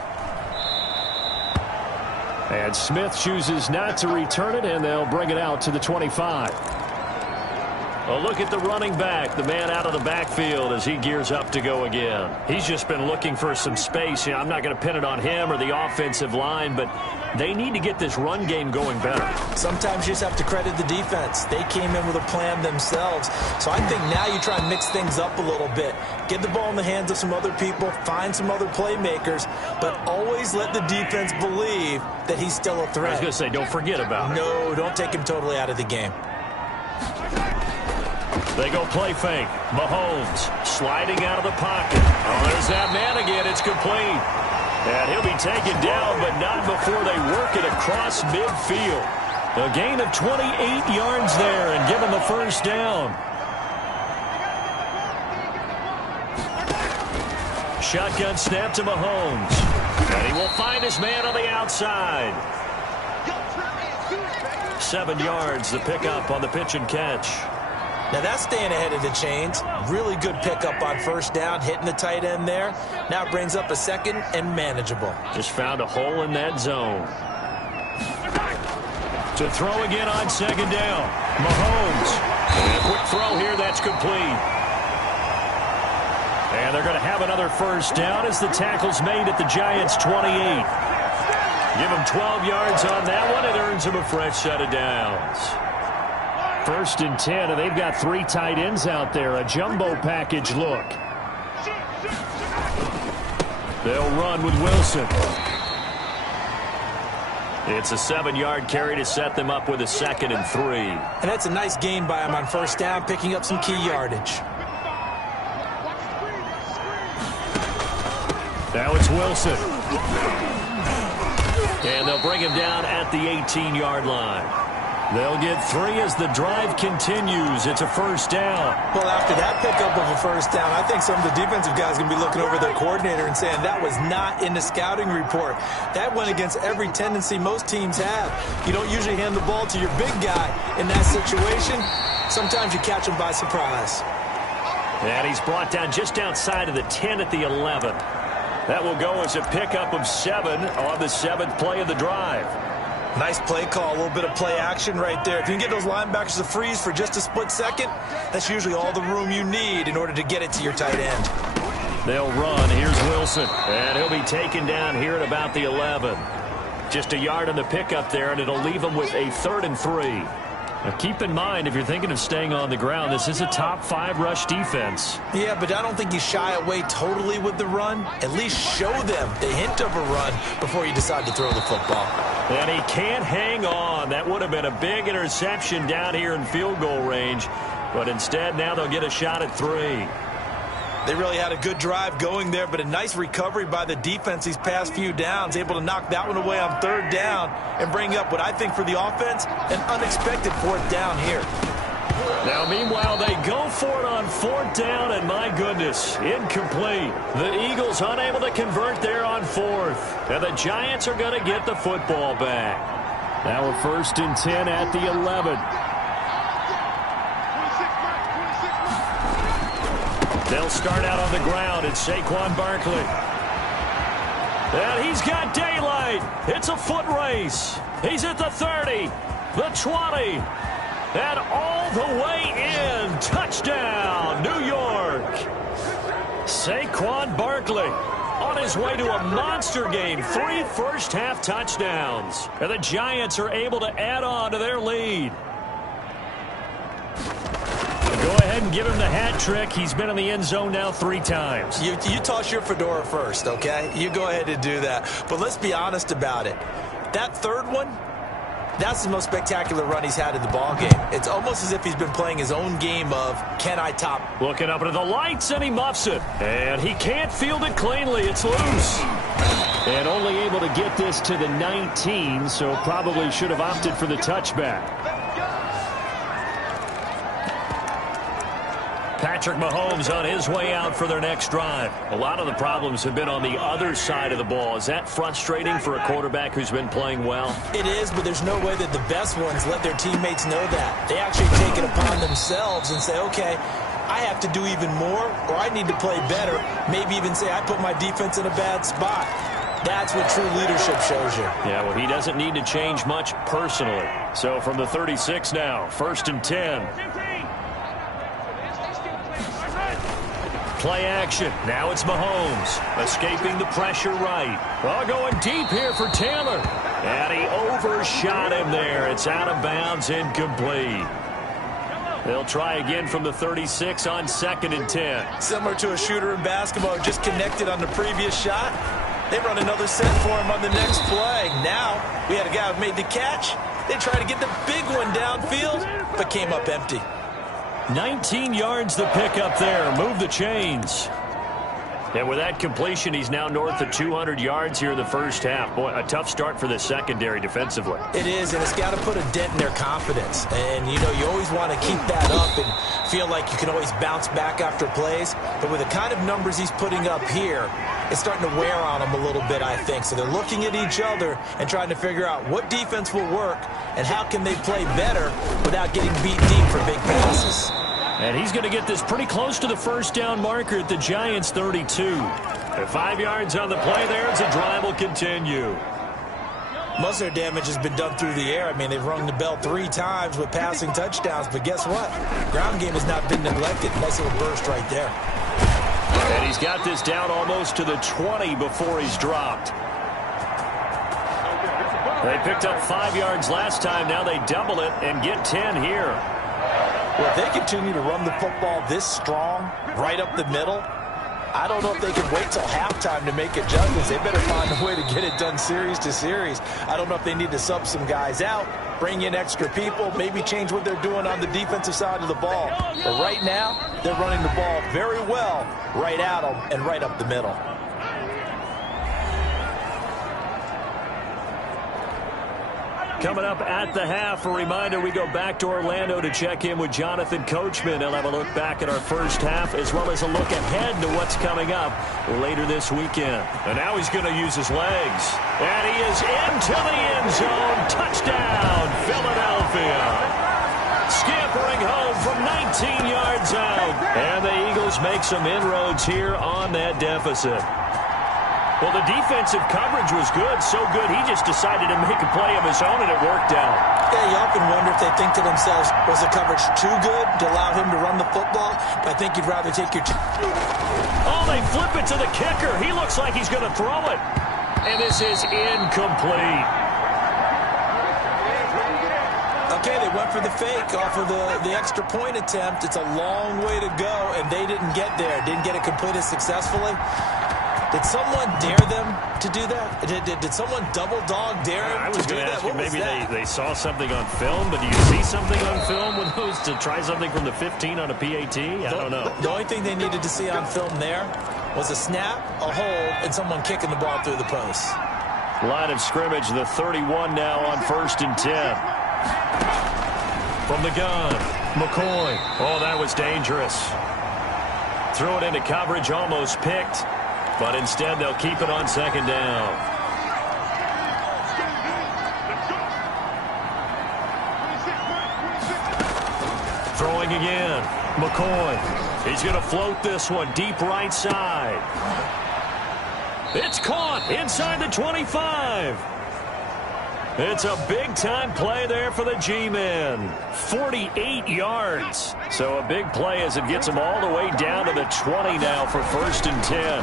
And Smith chooses not to return it, and they'll bring it out to the 25. A look at the running back, the man out of the backfield as he gears up to go again. He's just been looking for some space. You know, I'm not going to pin it on him or the offensive line, but they need to get this run game going better. Sometimes you just have to credit the defense. They came in with a plan themselves. So I think now you try and mix things up a little bit. Get the ball in the hands of some other people, find some other playmakers, but always let the defense believe that he's still a threat. I was going to say, don't forget about it. No, don't take him totally out of the game. They go play fake. Mahomes sliding out of the pocket. Oh, there's that man again. It's complete. And he'll be taken down, but not before they work it across midfield. A gain of 28 yards there and give him the first down. Shotgun snap to Mahomes. And he will find his man on the outside. 7 yards, the pickup on the pitch and catch. Now that's staying ahead of the chains. Really good pickup on first down, hitting the tight end there. Now it brings up a 2nd and manageable. Just found a hole in that zone. To throw again on 2nd down. Mahomes. And a quick throw here, that's complete. And they're going to have another first down as the tackle's made at the Giants' 28. Give him 12 yards on that one. It earns him a fresh set of downs. 1st and 10, and they've got 3 tight ends out there. A jumbo package look. They'll run with Wilson. It's a 7-yard carry to set them up with a 2nd and 3. And that's a nice gain by him on first down, picking up some key yardage. Now it's Wilson. And they'll bring him down at the 18-yard line. They'll get 3 as the drive continues. It's a first down. Well, after that pickup of a first down, I think some of the defensive guys are going to be looking over their coordinator and saying that was not in the scouting report. That went against every tendency most teams have. You don't usually hand the ball to your big guy in that situation. Sometimes you catch him by surprise. And he's brought down just outside of the 10 at the 11. That will go as a pickup of 7 on the 7th play of the drive. Nice play call, a little bit of play action right there. If you can get those linebackers to freeze for just a split second, that's usually all the room you need in order to get it to your tight end. They'll run. Here's Wilson. And he'll be taken down here at about the 11. Just a yard on the pickup there, and it'll leave them with a 3rd and 3. Now keep in mind, if you're thinking of staying on the ground, this is a top 5 rush defense. Yeah, but I don't think you shy away totally with the run. At least show them the hint of a run before you decide to throw the football. And he can't hang on. That would have been a big interception down here in field goal range. But instead, now they'll get a shot at 3. They really had a good drive going there, but a nice recovery by the defense these past few downs, able to knock that one away on 3rd down and bring up what I think for the offense, an unexpected 4th down here. Now, meanwhile, they go for it on 4th down, and my goodness, incomplete. The Eagles unable to convert there on 4th, and the Giants are going to get the football back. Now a 1st and 10 at the 11. They'll start out on the ground. It's Saquon Barkley. And he's got daylight. It's a foot race. He's at the 30, the 20, and all the way in. Touchdown, New York. Saquon Barkley on his way to a monster game. 3 first-half touchdowns. And the Giants are able to add on to their lead. Go ahead and give him the hat trick. He's been in the end zone now 3 times. You toss your fedora first, okay? You go ahead and do that. But let's be honest about it. That 3rd one, that's the most spectacular run he's had in the ballgame. It's almost as if he's been playing his own game of, can I top? Looking up into the lights, and he muffs it. And he can't field it cleanly. It's loose. And only able to get this to the 19, so probably should have opted for the touchback. Patrick Mahomes on his way out for their next drive. A lot of the problems have been on the other side of the ball. Is that frustrating for a quarterback who's been playing well? It is, but there's no way that the best ones let their teammates know that. They actually take it upon themselves and say, okay, I have to do even more, or I need to play better. Maybe even say I put my defense in a bad spot. That's what true leadership shows you. Yeah, well, he doesn't need to change much personally. So from the 36 now, 1st and 10. Play action. Now it's Mahomes. Escaping the pressure right. Oh, going deep here for Taylor. And he overshot him there. It's out of bounds, incomplete. They'll try again from the 36 on 2nd and 10. Similar to a shooter in basketball, just connected on the previous shot. They run another set for him on the next play. Now, we had a guy who made the catch. They tried to get the big one downfield, but came up empty. 19 yards the pickup there. Move the chains. And with that completion, he's now north of 200 yards here in the first half. Boy, a tough start for the secondary defensively. It is, and it's got to put a dent in their confidence. And, you know, you always want to keep that up and feel like you can always bounce back after plays. But with the kind of numbers he's putting up here, it's starting to wear on them a little bit, I think. So they're looking at each other and trying to figure out what defense will work and how can they play better without getting beat deep for big passes. And he's going to get this pretty close to the first down marker at the Giants' 32. And 5 yards on the play there as the drive will continue. Most of their damage has been done through the air. I mean, they've rung the bell 3 times with passing touchdowns. But guess what? Ground game has not been neglected. Nice little burst right there. And he's got this down almost to the 20 before he's dropped. They picked up 5 yards last time. Now they double it and get 10 here. Well, if they continue to run the football this strong, right up the middle, I don't know if they can wait till halftime to make adjustments. They better find a way to get it done series to series. I don't know if they need to sub some guys out, bring in extra people, maybe change what they're doing on the defensive side of the ball. But right now, they're running the ball very well right at them and right up the middle. Coming up at the half, a reminder, we go back to Orlando to check in with Jonathan Coachman. He'll have a look back at our first half as well as a look ahead to what's coming up later this weekend. And now he's going to use his legs. And he is into the end zone. Touchdown, Philadelphia. Scampering home from 19 yards out. And the Eagles make some inroads here on that deficit. Well, the defensive coverage was good, so good he just decided to make a play of his own, and it worked out. Yeah, you often wonder if they think to themselves, was the coverage too good to allow him to run the football? I think you'd rather take your... Oh, they flip it to the kicker. He looks like he's going to throw it. And this is incomplete. Okay, they went for the fake off of the extra point attempt. It's a long way to go, and they didn't get there. Didn't get it completed successfully. Did someone dare them to do that? Did someone double dog dare them I to was do going to that? ask you, What was maybe that? they saw something on film, but do you see something on film with those to try something from the 15 on a PAT? I don't know. The only thing they needed to see on film there was a snap, a hold, and someone kicking the ball through the post. Line of scrimmage, the 31 now on 1st and 10. From the gun, McCoy. Oh, that was dangerous. Threw it into coverage, almost picked, but instead they'll keep it on 2nd down. Throwing again, McCoy. He's going to float this one deep right side. It's caught inside the 25. It's a big-time play there for the G-men. 48 yards. So a big play as it gets them all the way down to the 20 now for 1st and 10.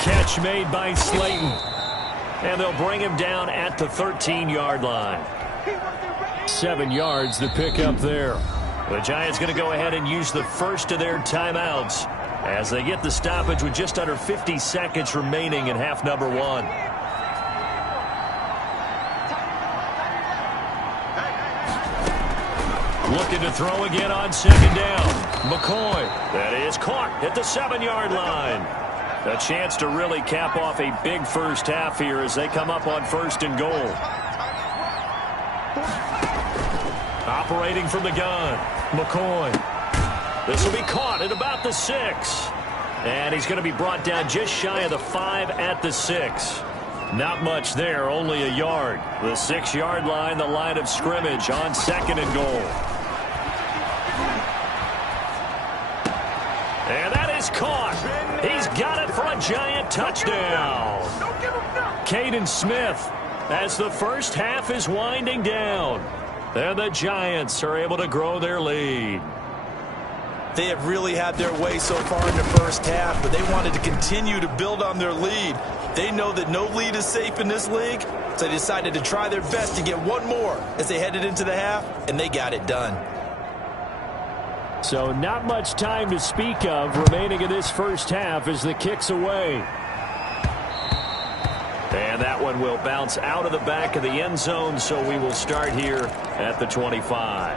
Catch made by Slayton. And they'll bring him down at the 13-yard line. 7 yards the pick up there. The Giants going to go ahead and use the first of their timeouts as they get the stoppage with just under 50 seconds remaining in half number 1. Looking to throw again on 2nd down. McCoy. That is caught at the 7-yard line. A chance to really cap off a big first half here as they come up on 1st and goal. Operating from the gun, McCoy. This will be caught at about the 6. And he's going to be brought down just shy of the 5 at the 6. Not much there, only a yard. The 6-yard line, the line of scrimmage on 2nd and goal. And that is caught. He's got it for a Giant touchdown. Caden Smith as the first half is winding down. And the Giants are able to grow their lead. They have really had their way so far in the first half, but they wanted to continue to build on their lead. They know that no lead is safe in this league, so they decided to try their best to get one more as they headed into the half, and they got it done. So not much time to speak of remaining in this first half as the kick's away. And that one will bounce out of the back of the end zone, so we will start here at the 25.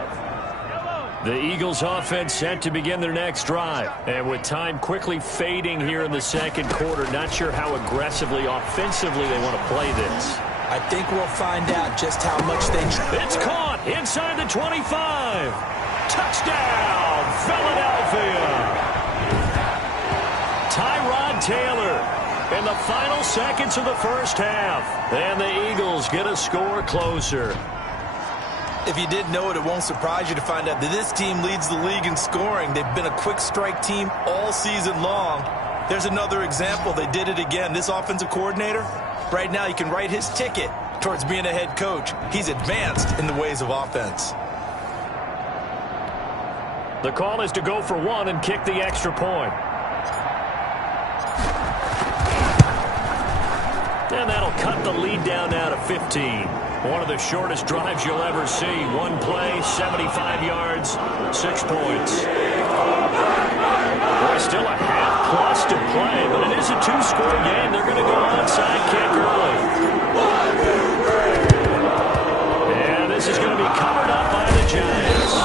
The Eagles offense set to begin their next drive. And with time quickly fading here in the second quarter, not sure how aggressively, offensively they want to play this. I think we'll find out just how much they try. It's caught inside the 25. Touchdown, Philadelphia. Tyrod Taylor in the final seconds of the first half. And the Eagles get a score closer. If you didn't know it, it won't surprise you to find out that this team leads the league in scoring. They've been a quick strike team all season long. There's another example. They did it again. This offensive coordinator, right now, you can write his ticket towards being a head coach. He's advanced in the ways of offense. The call is to go for one and kick the extra point. And that'll cut the lead down now to 15. One of the shortest drives you'll ever see. One play, 75 yards, 6 points. Boy, still a half plus to play, but it is a 2-score game. They're going to go onside kick early. And this is going to be covered up by the Giants.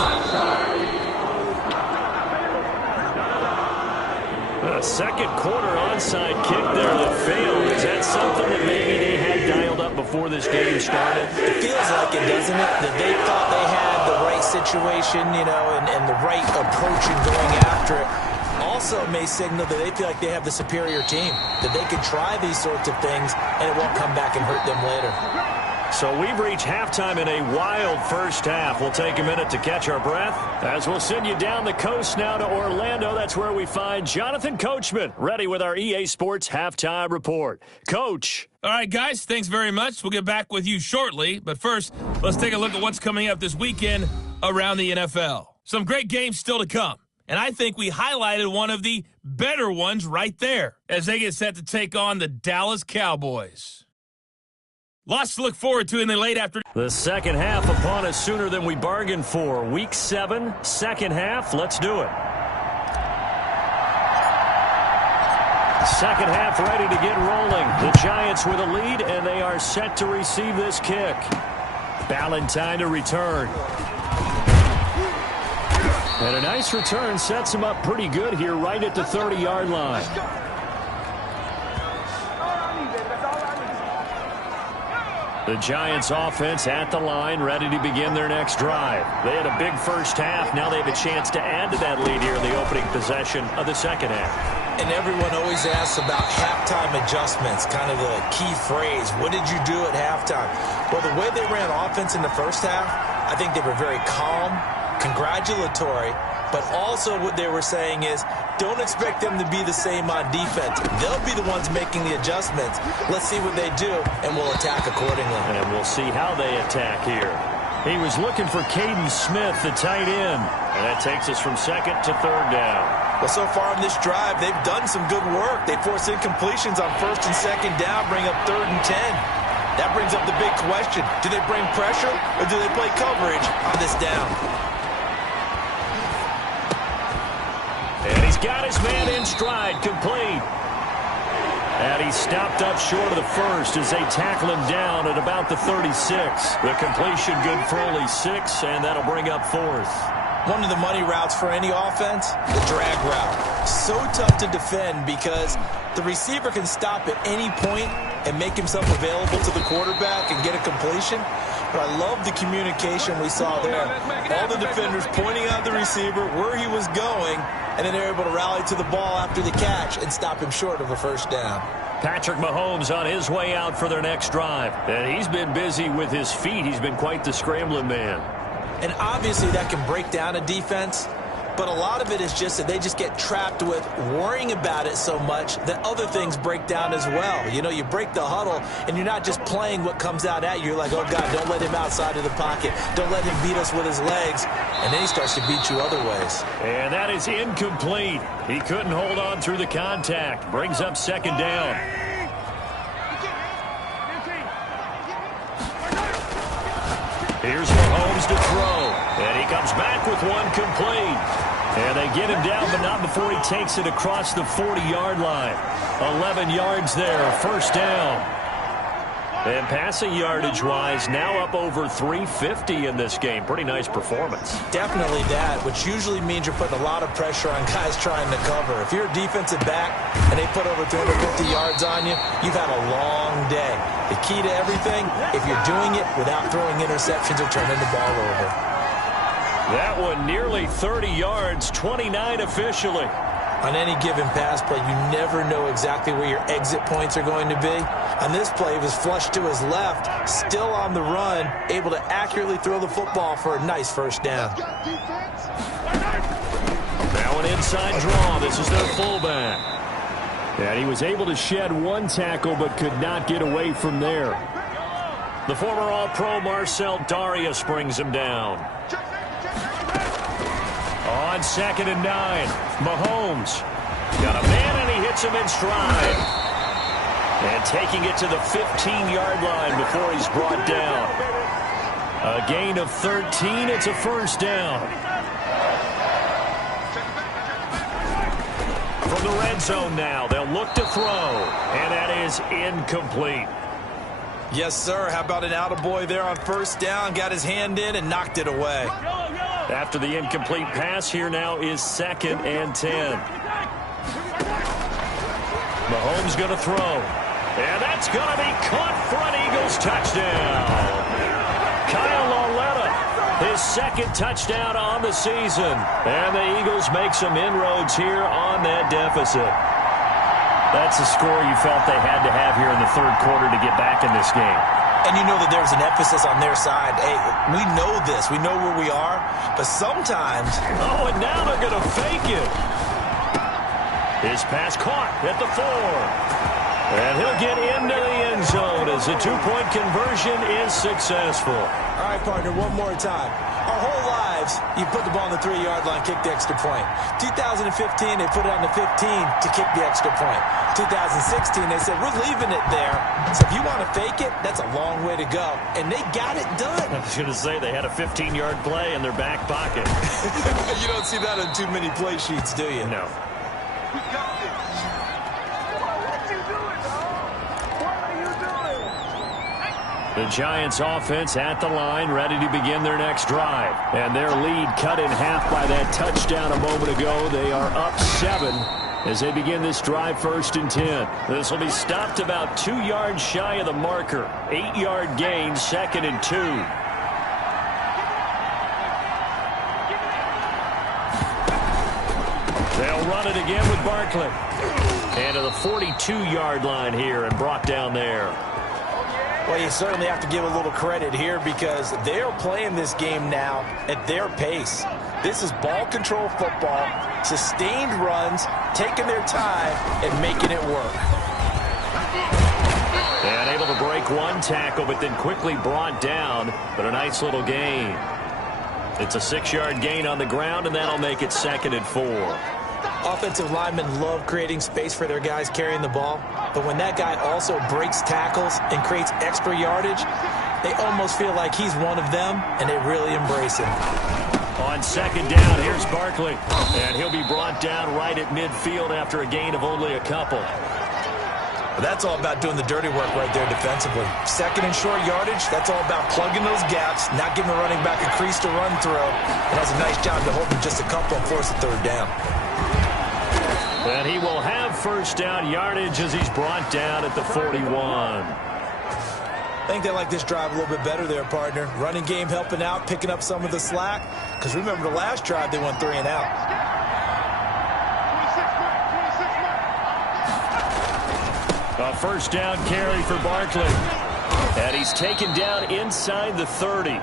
A second quarter onside kick there that failed. Is that something that maybe they had dialed up before this game started? It feels like it, doesn't it? That they thought they had the right situation, you know, and the right approach in going after it. Also may signal that they feel like they have the superior team, that they could try these sorts of things and it won't come back and hurt them later. So we've reached halftime in a wild first half. We'll take a minute to catch our breath as we'll send you down the coast now to Orlando. That's where we find Jonathan Coachman, ready with our EA Sports Halftime Report. Coach. All right, guys, thanks very much. We'll get back with you shortly. But first, let's take a look at what's coming up this weekend around the NFL. Some great games still to come. And I think we highlighted one of the better ones right there as they get set to take on the Dallas Cowboys. Lots to look forward to in the late afternoon. The second half upon us sooner than we bargained for. Week 7, second half. Let's do it. Second half ready to get rolling. The Giants with a lead, and they are set to receive this kick. Ballantyne to return. And a nice return sets him up pretty good here right at the 30-yard line. The Giants offense at the line, ready to begin their next drive. They had a big first half. Now they have a chance to add to that lead here in the opening possession of the second half. And everyone always asks about halftime adjustments, kind of the key phrase. What did you do at halftime? Well, the way they ran offense in the first half, I think they were very calm, congratulatory, but also what they were saying is don't expect them to be the same on defense. They'll be the ones making the adjustments. Let's see what they do, and we'll attack accordingly. And we'll see how they attack here. He was looking for Caden Smith, the tight end, and that takes us from second to third down. Well, so far in this drive, they've done some good work. They force incompletions on first and second down, bring up 3rd and 10. That brings up the big question. Do they bring pressure, or do they play coverage on this down? And he's got his man in stride, complete. And he stopped up short of the first as they tackle him down at about the 36. The completion good for only 6, and that'll bring up 4th. One of the money routes for any offense, the drag route. So tough to defend because the receiver can stop at any point and make himself available to the quarterback and get a completion. But I love the communication we saw there. All the defenders pointing out the receiver, where he was going, and then they're able to rally to the ball after the catch and stop him short of a first down. Patrick Mahomes on his way out for their next drive. And he's been busy with his feet. He's been quite the scrambling man. And obviously that can break down a defense, but a lot of it is just that they just get trapped with worrying about it so much that other things break down as well. You know, you break the huddle, and you're not just playing what comes out at you. You're like, oh, God, don't let him outside of the pocket. Don't let him beat us with his legs. And then he starts to beat you other ways. And that is incomplete. He couldn't hold on through the contact. Brings up second down. Here's Mahomes to throw. And he comes back with one complete. And they get him down, but not before he takes it across the 40-yard line. 11 yards there, first down. And passing yardage-wise, now up over 350 in this game. Pretty nice performance. Definitely that, which usually means you're putting a lot of pressure on guys trying to cover. If you're a defensive back and they put over 350 yards on you, you've had a long day. The key to everything, if you're doing it without throwing interceptions or turning the ball over. That one nearly 30 yards, 29 officially. On any given pass play, you never know exactly where your exit points are going to be. On this play, he was flushed to his left, still on the run, able to accurately throw the football for a nice first down. Now an inside draw. This is their fullback. And he was able to shed one tackle but could not get away from there. The former All-Pro Marcel Darius brings him down. On 2nd and 9, Mahomes got a man and he hits him in stride. And taking it to the 15-yard line before he's brought down. A gain of 13, it's a first down. From the red zone now, they'll look to throw, and that is incomplete. Yes, sir. How about an attaboy there on first down? Got his hand in and knocked it away. After the incomplete pass, here now is 2nd and 10. Mahomes going to throw. And that's going to be caught for an Eagles touchdown. Kyle Lauletta, his 2nd touchdown on the season. And the Eagles make some inroads here on that deficit. That's a score you felt they had to have here in the 3rd quarter to get back in this game. And you know that there's an emphasis on their side. Hey, we know this. We know where we are. But sometimes... Oh, and now they're going to fake it. His pass caught at the 4. And he'll get into the end zone as the 2-point conversion is successful. All right, partner, one more time. Our whole lives, Braves, you put the ball on the 3-yard line, kick the extra point. 2015, they put it on the 15 to kick the extra point. 2016, they said, we're leaving it there. So if you want to fake it, that's a long way to go. And they got it done. I was going to say they had a 15-yard play in their back pocket. You don't see that on too many play sheets, do you? No. We got this. What you doing, dog? What are you doing? The Giants offense at the line, ready to begin their next drive. And their lead cut in half by that touchdown a moment ago. They are up 7 as they begin this drive, 1st and 10. This will be stopped about 2 yards shy of the marker. 8-yard gain, 2nd and 2. They'll run it again with Barkley. And to the 42-yard line here and brought down there. Well, you certainly have to give a little credit here because they are playing this game now at their pace. This is ball control football, sustained runs, taking their time, and making it work. And able to break one tackle, but then quickly brought down. But a nice little gain. It's a 6-yard gain on the ground, and that'll make it 2nd and 4. Offensive linemen love creating space for their guys carrying the ball, but when that guy also breaks tackles and creates extra yardage, they almost feel like he's one of them, and they really embrace him. On 2nd down, here's Barkley, and he'll be brought down right at midfield after a gain of only a couple. But that's all about doing the dirty work right there defensively. 2nd and short yardage, that's all about plugging those gaps, not giving the running back a crease to run through. It has a nice job to hold him just a couple and force a 3rd down. And he will have 1st down yardage as he's brought down at the 41. I think they like this drive a little bit better there, partner. Running game helping out, picking up some of the slack. Because remember the last drive, they went 3 and out. A 1st down carry for Barkley. And he's taken down inside the 30.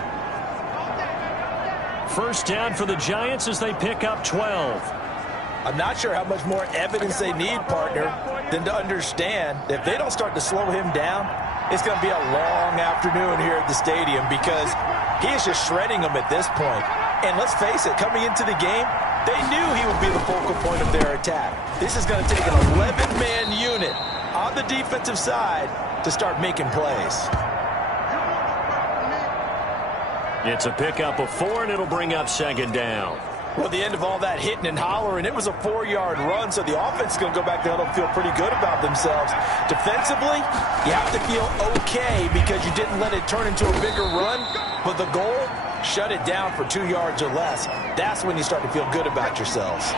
1st down for the Giants as they pick up 12. I'm not sure how much more evidence they need, partner, than to understand that if they don't start to slow him down, it's going to be a long afternoon here at the stadium because he is just shredding them at this point. And let's face it, coming into the game, they knew he would be the focal point of their attack. This is going to take an 11-man unit on the defensive side to start making plays. It's a pickup of 4, and it'll bring up 2nd down. Well, the end of all that hitting and hollering, it was a 4-yard run, so the offense is going to go back to huddle and feel pretty good about themselves. Defensively, you have to feel okay because you didn't let it turn into a bigger run, but the goal, shut it down for 2 yards or less. That's when you start to feel good about yourselves.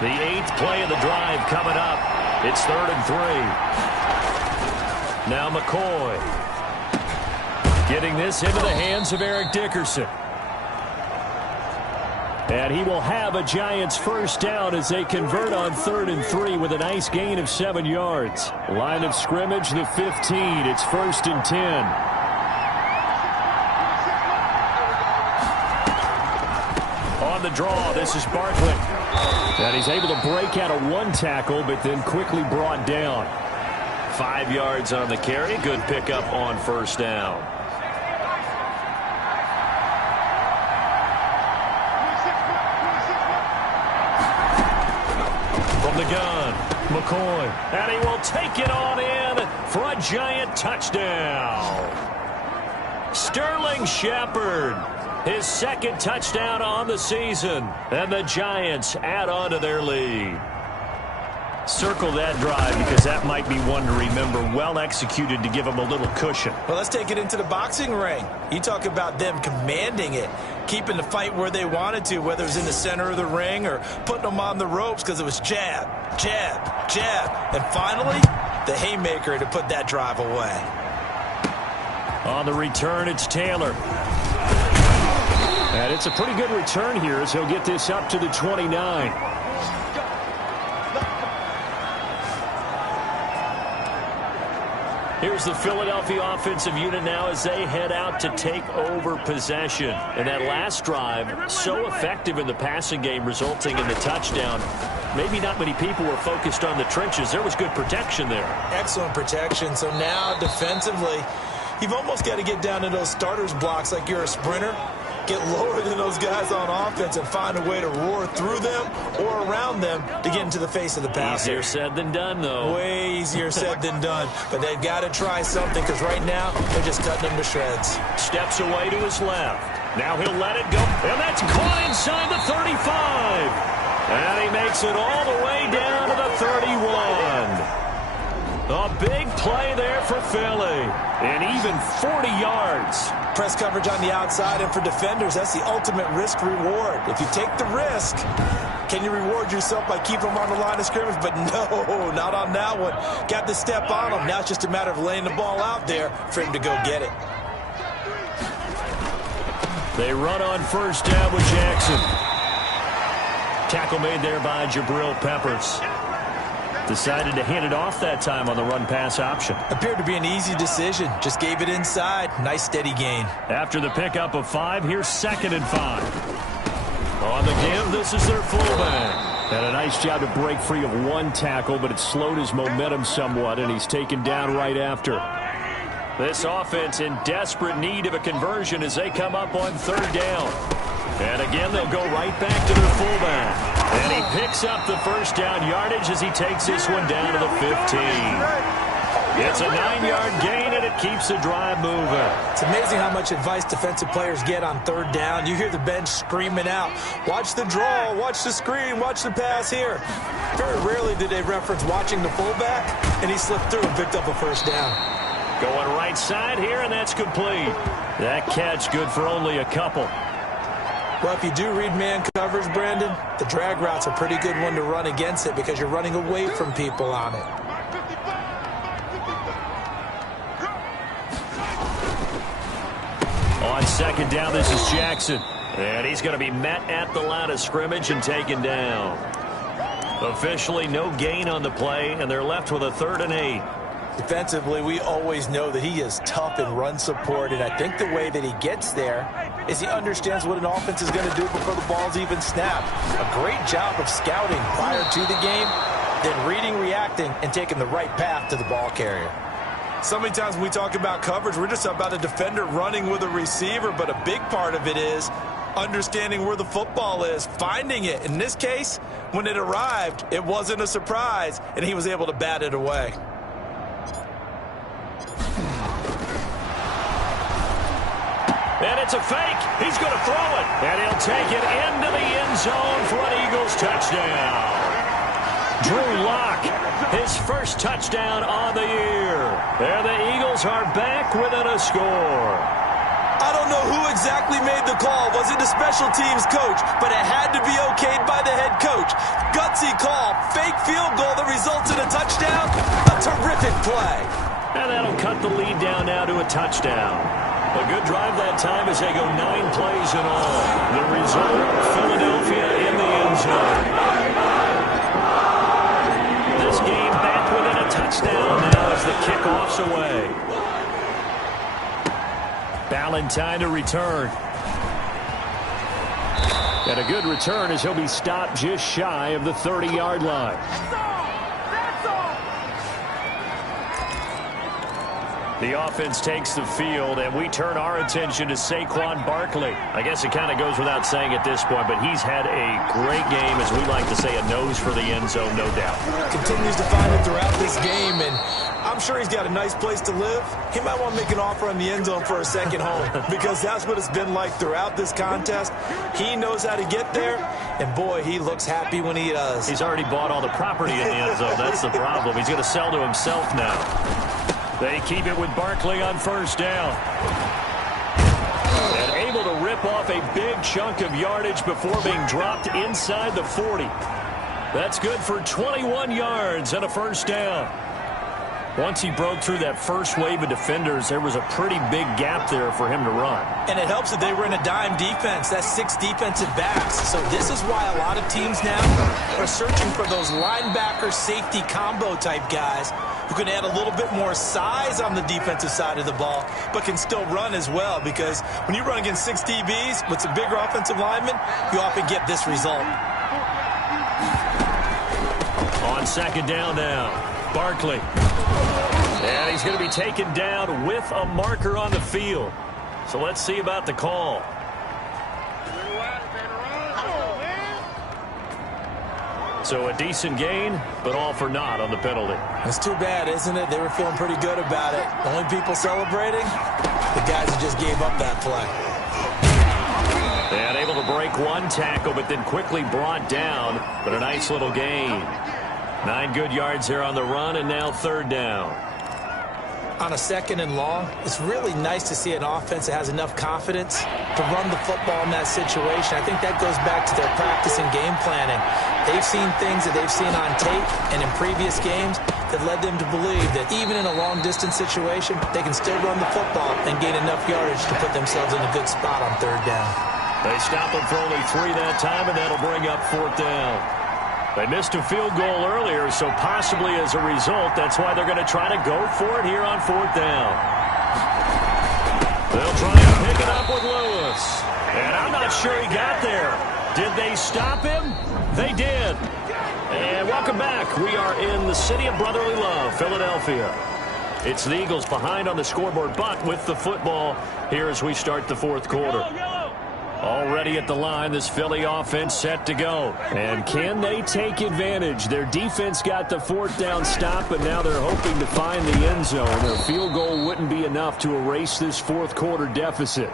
The 8th play of the drive coming up. It's 3rd and 3. Now McCoy. Getting this into the hands of Eric Dickerson. And he will have a Giants 1st down as they convert on 3rd and 3 with a nice gain of 7 yards. Line of scrimmage, the 15. It's 1st and 10. On the draw, this is Barkley. And he's able to break out of one tackle, but then quickly brought down. 5 yards on the carry. Good pickup on 1st down. From the gun, McCoy. And he will take it on in for a Giant touchdown. Sterling Shepard. His 2nd touchdown on the season. And the Giants add on to their lead. Circle that drive because that might be one to remember. Well executed to give them a little cushion. Well, let's take it into the boxing ring. You talk about them commanding it, keeping the fight where they wanted to, whether it was in the center of the ring or putting them on the ropes because it was jab, jab, jab. And finally, the haymaker to put that drive away. On the return, it's Taylor. And it's a pretty good return here as he'll get this up to the 29. Here's the Philadelphia offensive unit now as they head out to take over possession. And that last drive, so effective in the passing game, resulting in the touchdown. Maybe not many people were focused on the trenches. There was good protection there. Excellent protection. So now defensively, you've almost got to get down to those starters blocks like you're a sprinter get lower than those guys on offense and find a way to roar through them or around them to get into the face of the passer. Easier said than done, though. Way easier said than done. But they've got to try something because right now they're just cutting them to shreds. Steps away to his left. Now he'll let it go. And that's caught inside the 35. And he makes it all the way down to the 31. A big play there for Philly. And even 40 yards. Press coverage on the outside, and for defenders, that's the ultimate risk-reward. If you take the risk, can you reward yourself by keeping them on the line of scrimmage? But no, not on that one. Got the step on him. Now it's just a matter of laying the ball out there for him to go get it. They run on first down with Jackson. Tackle made there by Jabril Peppers. Decided to hand it off that time on the run-pass option. Appeared to be an easy decision. Just gave it inside. Nice, steady gain. After the pickup of 5, here's 2nd and 5. On the give, this is their fullback. Had a nice job to break free of one tackle, but it slowed his momentum somewhat, and he's taken down right after. This offense in desperate need of a conversion as they come up on 3rd down. And again, they'll go right back to their fullback. And he picks up the first down yardage as he takes this one down to the 15. It's a 9-yard gain, and it keeps the drive moving. It's amazing how much advice defensive players get on 3rd down. You hear the bench screaming out, watch the draw, watch the screen, watch the pass here. Very rarely do they reference watching the fullback, and he slipped through and picked up a first down. Going right side here, and that's complete. That catch good for only a couple. Well, if you do read man coverage, Brandon, the drag route's a pretty good one to run against it because you're running away from people on it. On 2nd down, this is Jackson. And he's going to be met at the line of scrimmage and taken down. Officially, no gain on the play, and they're left with a 3rd and 8. Defensively, we always know that he is tough in run support, and I think the way that he gets there is he understands what an offense is going to do before the ball's even snapped. A great job of scouting prior to the game, then reading, reacting, and taking the right path to the ball carrier. So many times when we talk about coverage, we're just about a defender running with a receiver, but a big part of it is understanding where the football is, finding it. In this case, when it arrived, it wasn't a surprise, and he was able to bat it away. And it's a fake. He's going to throw it. And he'll take it into the end zone for an Eagles touchdown. Drew Lock, his first touchdown on the year. And the Eagles are back within a score. I don't know who exactly made the call. Was it the special teams coach? But it had to be okayed by the head coach. Gutsy call. Fake field goal that results in a touchdown. A terrific play. And that'll cut the lead down now to a touchdown. A good drive that time as they go 9 plays in all. The result, Philadelphia in the end zone. This game back within a touchdown now as the kickoff's away. Ballantyne to return. And a good return as he'll be stopped just shy of the 30-yard line. The offense takes the field, and we turn our attention to Saquon Barkley. I guess it kind of goes without saying at this point, but he's had a great game, as we like to say, a nose for the end zone, no doubt. Continues to find it throughout this game, and I'm sure he's got a nice place to live. He might want to make an offer on the end zone for a second home because that's what it's been like throughout this contest. He knows how to get there, and boy, he looks happy when he does. He's already bought all the property in the end zone. That's the problem. He's going to sell to himself now. They keep it with Barkley on first down. And able to rip off a big chunk of yardage before being dropped inside the 40. That's good for 21 yards and a first down. Once he broke through that first wave of defenders, there was a pretty big gap there for him to run. And it helps that they were in a dime defense. That's 6 defensive backs. So this is why a lot of teams now are searching for those linebacker safety combo type guys who can add a little bit more size on the defensive side of the ball, but can still run as well. Because when you run against 6 DBs with some bigger offensive linemen, you often get this result. On second down now, Barkley. And he's going to be taken down with a marker on the field. So let's see about the call. So a decent gain, but all for naught on the penalty. It's too bad, isn't it? They were feeling pretty good about it. The only people celebrating, the guys who just gave up that play. And able to break one tackle, but then quickly brought down. But a nice little gain. 9 good yards there on the run, and now 3rd down. On a 2nd and long, it's really nice to see an offense that has enough confidence to run the football in that situation. I think that goes back to their practice and game planning. They've seen things that they've seen on tape and in previous games that led them to believe that even in a long-distance situation, they can still run the football and gain enough yardage to put themselves in a good spot on 3rd down. They stop them for only 3 that time, and that'll bring up 4th down. They missed a field goal earlier, so possibly as a result, that's why they're going to try to go for it here on 4th down. They'll try and pick it up with Lewis. And I'm not sure he got there. Did they stop him? They did. And welcome back. We are in the city of brotherly love, Philadelphia. It's the Eagles behind on the scoreboard, but with the football here as we start the 4th quarter. Already at the line, this Philly offense set to go. And can they take advantage? Their defense got the 4th down stop, but now they're hoping to find the end zone. A field goal wouldn't be enough to erase this 4th quarter deficit.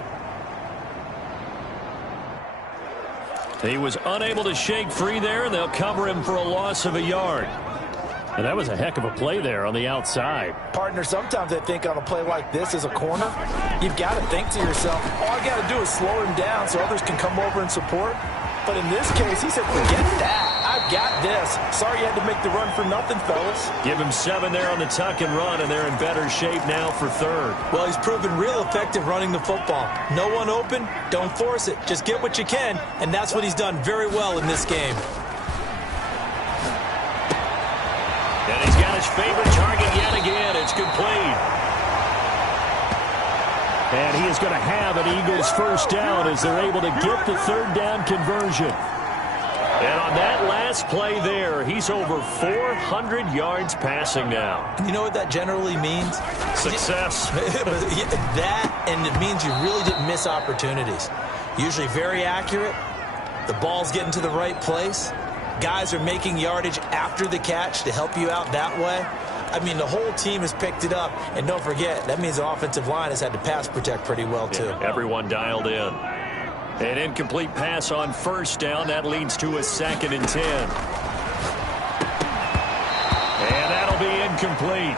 He was unable to shake free there, and they'll cover him for a loss of a yard. And that was a heck of a play there on the outside. Partner, sometimes I think on a play like this as a corner, you've got to think to yourself, all I got to do is slow him down so others can come over and support. But in this case, he said, forget that. I've got this. Sorry you had to make the run for nothing, fellas. Give him 7 there on the tuck and run, and they're in better shape now for 3rd. Well, he's proven real effective running the football. No one open, don't force it. Just get what you can, and that's what he's done very well in this game. And he's got his favorite target yet again. It's complete. And he is going to have an Eagles 1st down as they're able to get the 3rd down conversion. And on that last play there, he's over 400 yards passing now. You know what that generally means? Success. That, and it means you really didn't miss opportunities. Usually very accurate. The ball's getting to the right place. Guys are making yardage after the catch to help you out that way. I mean, the whole team has picked it up. And don't forget, that means the offensive line has had to pass protect pretty well, too. Yeah, everyone dialed in. An incomplete pass on 1st down. That leads to a 2nd and 10. And that'll be incomplete.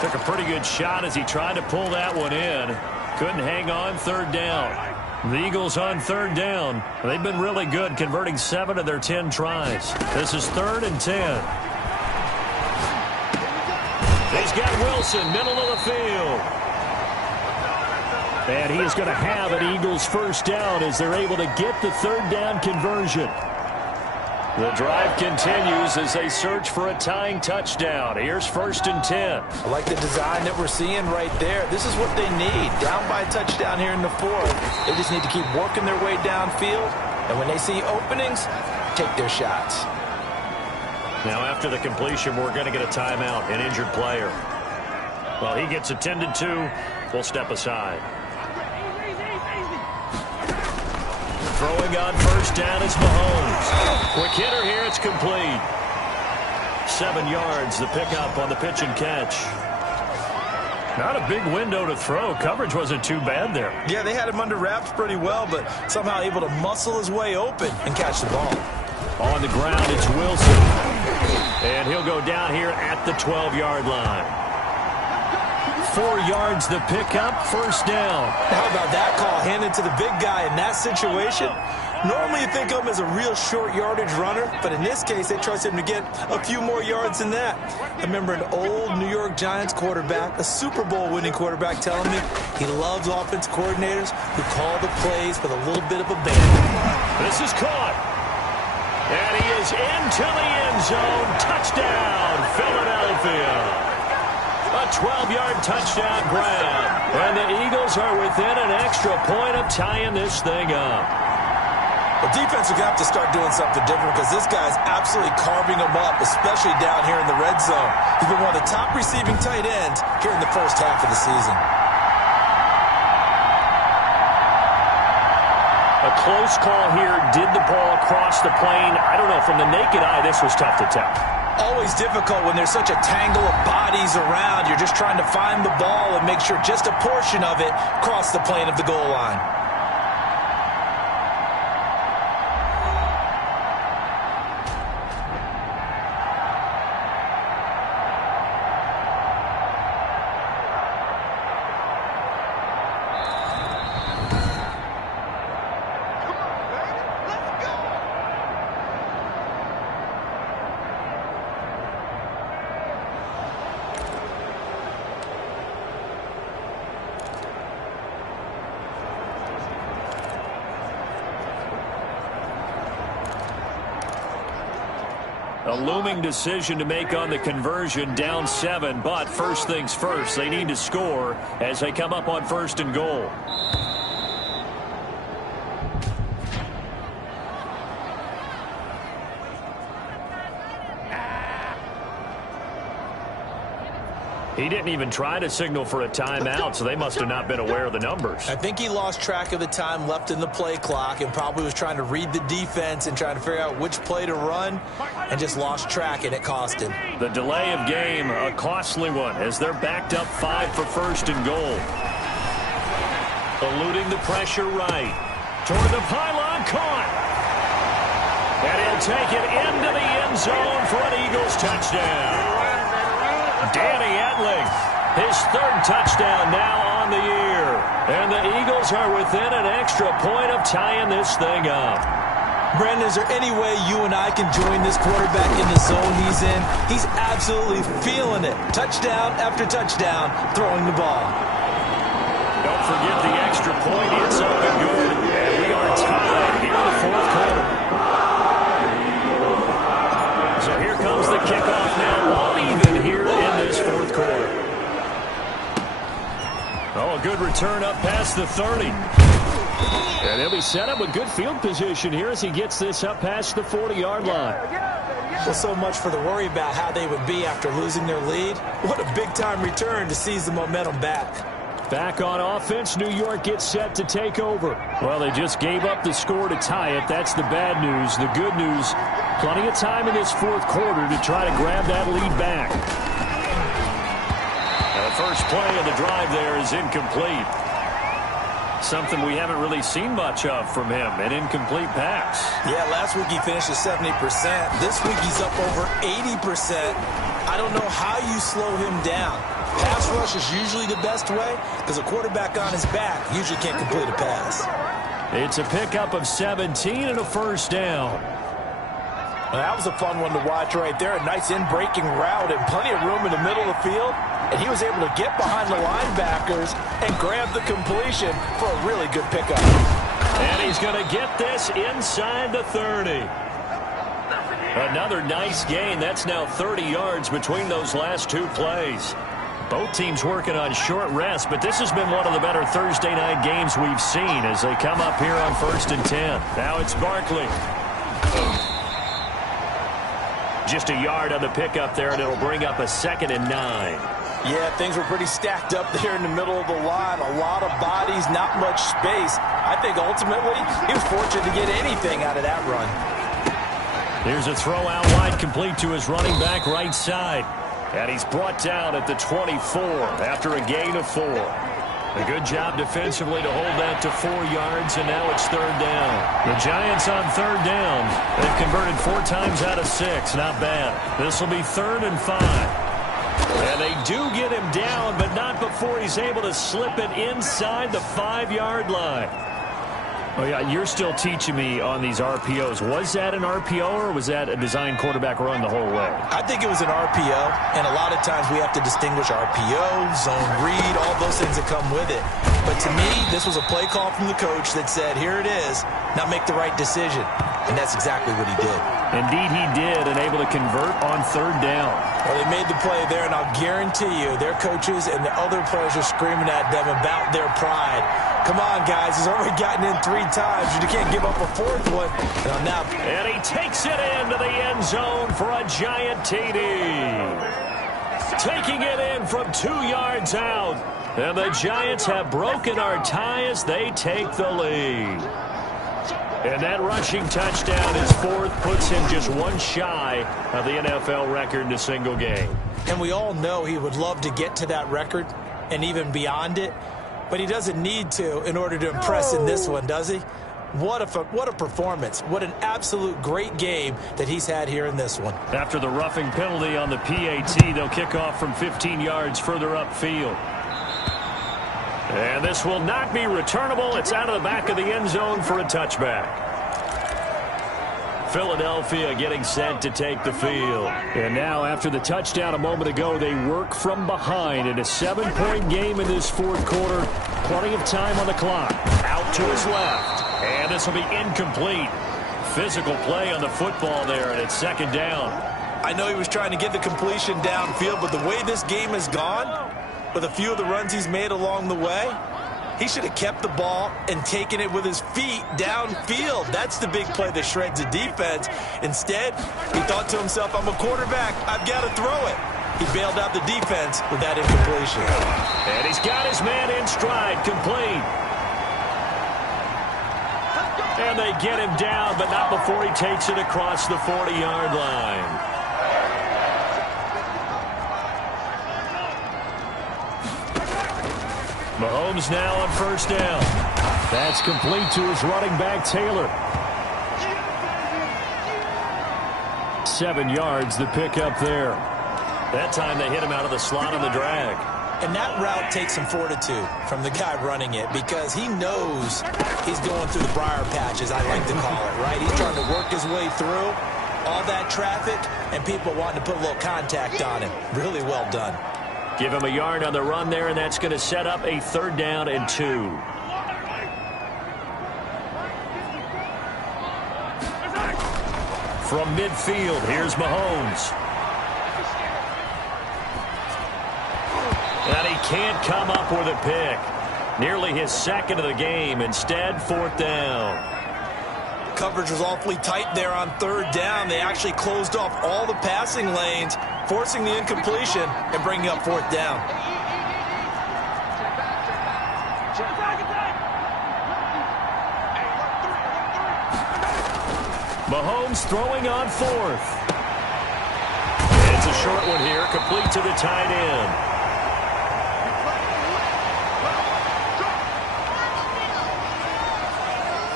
Took a pretty good shot as he tried to pull that one in. Couldn't hang on 3rd down. The Eagles on 3rd down. They've been really good, converting 7 of their 10 tries. This is 3rd and 10. He's got Wilson, middle of the field. And he is going to have an Eagles 1st down as they're able to get the 3rd down conversion. The drive continues as they search for a tying touchdown. Here's 1st and 10. I like the design that we're seeing right there. This is what they need. Down by a touchdown here in the 4th. They just need to keep working their way downfield. And when they see openings, take their shots. Now after the completion, we're going to get a timeout, an injured player. Well, he gets attended to. We'll step aside. Throwing on 1st down is Mahomes. Quick hitter here, it's complete. 7 yards, the pickup on the pitch and catch. Not a big window to throw. Coverage wasn't too bad there. Yeah, they had him under wraps pretty well, but somehow able to muscle his way open and catch the ball. On the ground, it's Wilson. And he'll go down here at the 12-yard line. 4 yards the pickup, 1st down. How about that call handed to the big guy in that situation? Normally you think of him as a real short yardage runner, but in this case they trust him to get a few more yards than that. I remember an old New York Giants quarterback, a Super Bowl winning quarterback, telling me he loves offense coordinators who call the plays with a little bit of abandon. This is caught. And he is into the end zone. Touchdown, Philadelphia. A 12-yard touchdown grab. And the Eagles are within an extra point of tying this thing up. The defense are going to have to start doing something different because this guy's absolutely carving them up, especially down here in the red zone. He's been one of the top receiving tight ends here in the first half of the season. A close call here. Did the ball cross the plane? I don't know. From the naked eye, this was tough to tell. Always difficult when there's such a tangle of bodies around. You're just trying to find the ball and make sure just a portion of it crossed the plane of the goal line. A looming decision to make on the conversion, down 7, but first things first, they need to score as they come up on 1st and goal. He didn't even try to signal for a timeout, so they must have not been aware of the numbers. I think he lost track of the time left in the play clock and probably was trying to read the defense and trying to figure out which play to run and just lost track, and it cost him. The delay of game, a costly one, as they're backed up 5 for 1st and goal. Eluding the pressure right. Toward the pylon, caught. And he'll take it into the end zone for an Eagles touchdown. Danny Etling, his 3rd touchdown now on the year. And the Eagles are within an extra point of tying this thing up. Brandon, is there any way you and I can join this quarterback in the zone he's in? He's absolutely feeling it. Touchdown after touchdown, throwing the ball. Don't forget the extra point. It's up and good. And we are tied here in the 4th quarter. So here comes the kickoff now. All even here in this 4th quarter. Oh, a good return up past the 30. And he'll be set up with good field position here as he gets this up past the 40-yard line. Well, so much for the worry about how they would be after losing their lead. What a big-time return to seize the momentum back. Back on offense, New York gets set to take over. Well, they just gave up the score to tie it. That's the bad news. The good news, plenty of time in this 4th quarter to try to grab that lead back. Now, the first play of the drive there is incomplete. Something we haven't really seen much of from him, an incomplete pass. Yeah, last week he finished at 70%. This week he's up over 80%. I don't know how you slow him down. Pass rush is usually the best way because a quarterback on his back usually can't complete a pass. It's a pickup of 17 and a 1st down. Well, that was a fun one to watch right there. A nice in-breaking route and plenty of room in the middle of the field. And he was able to get behind the linebackers and grab the completion for a really good pickup. And he's going to get this inside the 30. Another nice gain. That's now 30 yards between those last 2 plays. Both teams working on short rest, but this has been one of the better Thursday night games we've seen as they come up here on 1st and 10. Now it's Barkley. Just a yard on the pickup there, and it'll bring up a 2nd and 9. Yeah, things were pretty stacked up there in the middle of the line. A lot of bodies, not much space. I think ultimately he was fortunate to get anything out of that run. Here's a throw out wide, complete to his running back right side. And he's brought down at the 24 after a gain of 4. A good job defensively to hold that to 4 yards, and now it's 3rd down. The Giants on 3rd down. They've converted 4 times out of 6. Not bad. This will be 3rd and 5. And they do get him down, but not before he's able to slip it inside the 5-yard line. Oh, yeah, you're still teaching me on these RPOs. Was that an RPO or was that a design quarterback run the whole way? I think it was an RPO, and a lot of times we have to distinguish RPO, zone read, all those things that come with it. But to me, this was a play call from the coach that said, here it is, now make the right decision. And that's exactly what he did. Indeed, he did, and able to convert on 3rd down. Well, they made the play there, and I'll guarantee you their coaches and the other players are screaming at them about their pride. Come on, guys. He's already gotten in 3 times. You can't give up a 4th one. And he takes it into the end zone for a giant TD. Taking it in from 2 yards out. And the Giants have broken our tie as they take the lead. And that rushing touchdown, his fourth, puts him just one shy of the NFL record in a single game. And we all know he would love to get to that record and even beyond it, but he doesn't need to in order to impress in this one, does he? What a performance. What an absolute great game that he's had here in this one. After the roughing penalty on the PAT, they'll kick off from 15 yards further upfield. And this will not be returnable. It's out of the back of the end zone for a touchback. Philadelphia getting set to take the field. And now, after the touchdown a moment ago, they work from behind in a 7-point game in this fourth quarter. Plenty of time on the clock. Out to his left. And this will be incomplete. Physical play on the football there, and it's second down. I know he was trying to get the completion downfield, but the way this game has gone, with a few of the runs he's made along the way, he should have kept the ball and taken it with his feet downfield. That's the big play that shreds the defense. Instead, he thought to himself, I'm a quarterback, I've got to throw it. He bailed out the defense with that incompletion. And he's got his man in stride, complete. And they get him down, but not before he takes it across the 40-yard line. Mahomes now on first down. That's complete to his running back, Taylor. 7 yards, the pickup there. That time they hit him out of the slot on the drag. And that route takes some fortitude from the guy running it because he knows he's going through the briar patch, as I like to call it, right? He's trying to work his way through all that traffic and people wanting to put a little contact on him. Really well done. Give him a yard on the run there, and that's going to set up a 3rd down and 2. From midfield, here's Mahomes. And he can't come up with a pick. Nearly his second of the game. Instead, 4th down. Coverage was awfully tight there on 3rd down. They actually closed off all the passing lanes, forcing the incompletion and bringing up 4th down. Mahomes throwing on 4th. It's a short one here, complete to the tight end.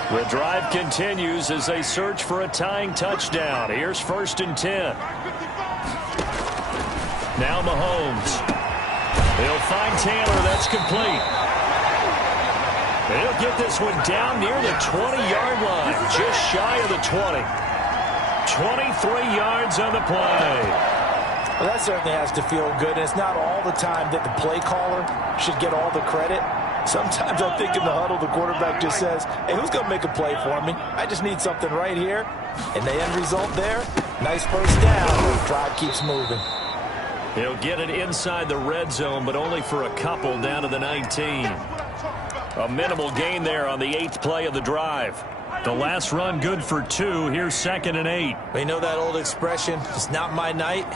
The drive continues as they search for a tying touchdown. Here's 1st and 10. Now Mahomes. He'll find Taylor. That's complete. He'll get this one down near the 20-yard line, just shy of the 20. 23 yards on the play. Well, that certainly has to feel good. And it's not all the time that the play caller should get all the credit. Sometimes I think in the huddle, the quarterback just says, hey, who's going to make a play for me? I just need something right here. And the end result there, nice first down. The drive keeps moving. He'll get it inside the red zone, but only for a couple down to the 19. A minimal gain there on the 8th play of the drive. The last run good for 2. Here's 2nd and 8. You know that old expression, it's not my night?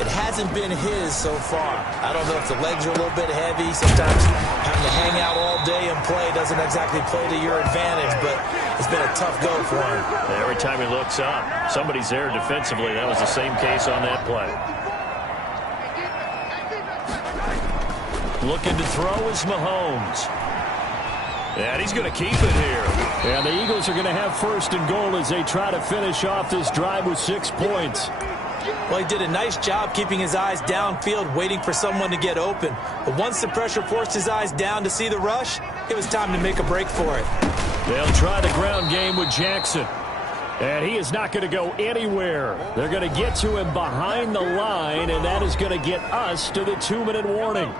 It hasn't been his so far. I don't know if the legs are a little bit heavy. Sometimes having to hang out all day and play doesn't exactly play to your advantage, but it's been a tough go for him. Every time he looks up, somebody's there defensively. That was the same case on that play. Looking to throw is Mahomes. And he's going to keep it here. And the Eagles are going to have 1st and goal as they try to finish off this drive with 6 points. Well, he did a nice job keeping his eyes downfield, waiting for someone to get open. But once the pressure forced his eyes down to see the rush, it was time to make a break for it. They'll try the ground game with Jackson. And he is not going to go anywhere. They're going to get to him behind the line, and that is going to get us to the 2-minute warning.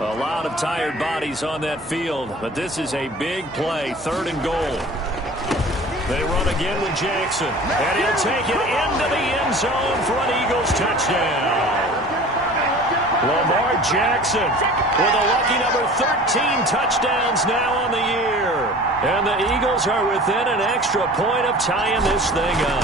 A lot of tired bodies on that field, but this is a big play, 3rd and goal. They run again with Jackson, and he'll take it into the end zone for an Eagles touchdown. Lamar Jackson with a lucky number 13 touchdowns now on the year. And the Eagles are within an extra point of tying this thing up.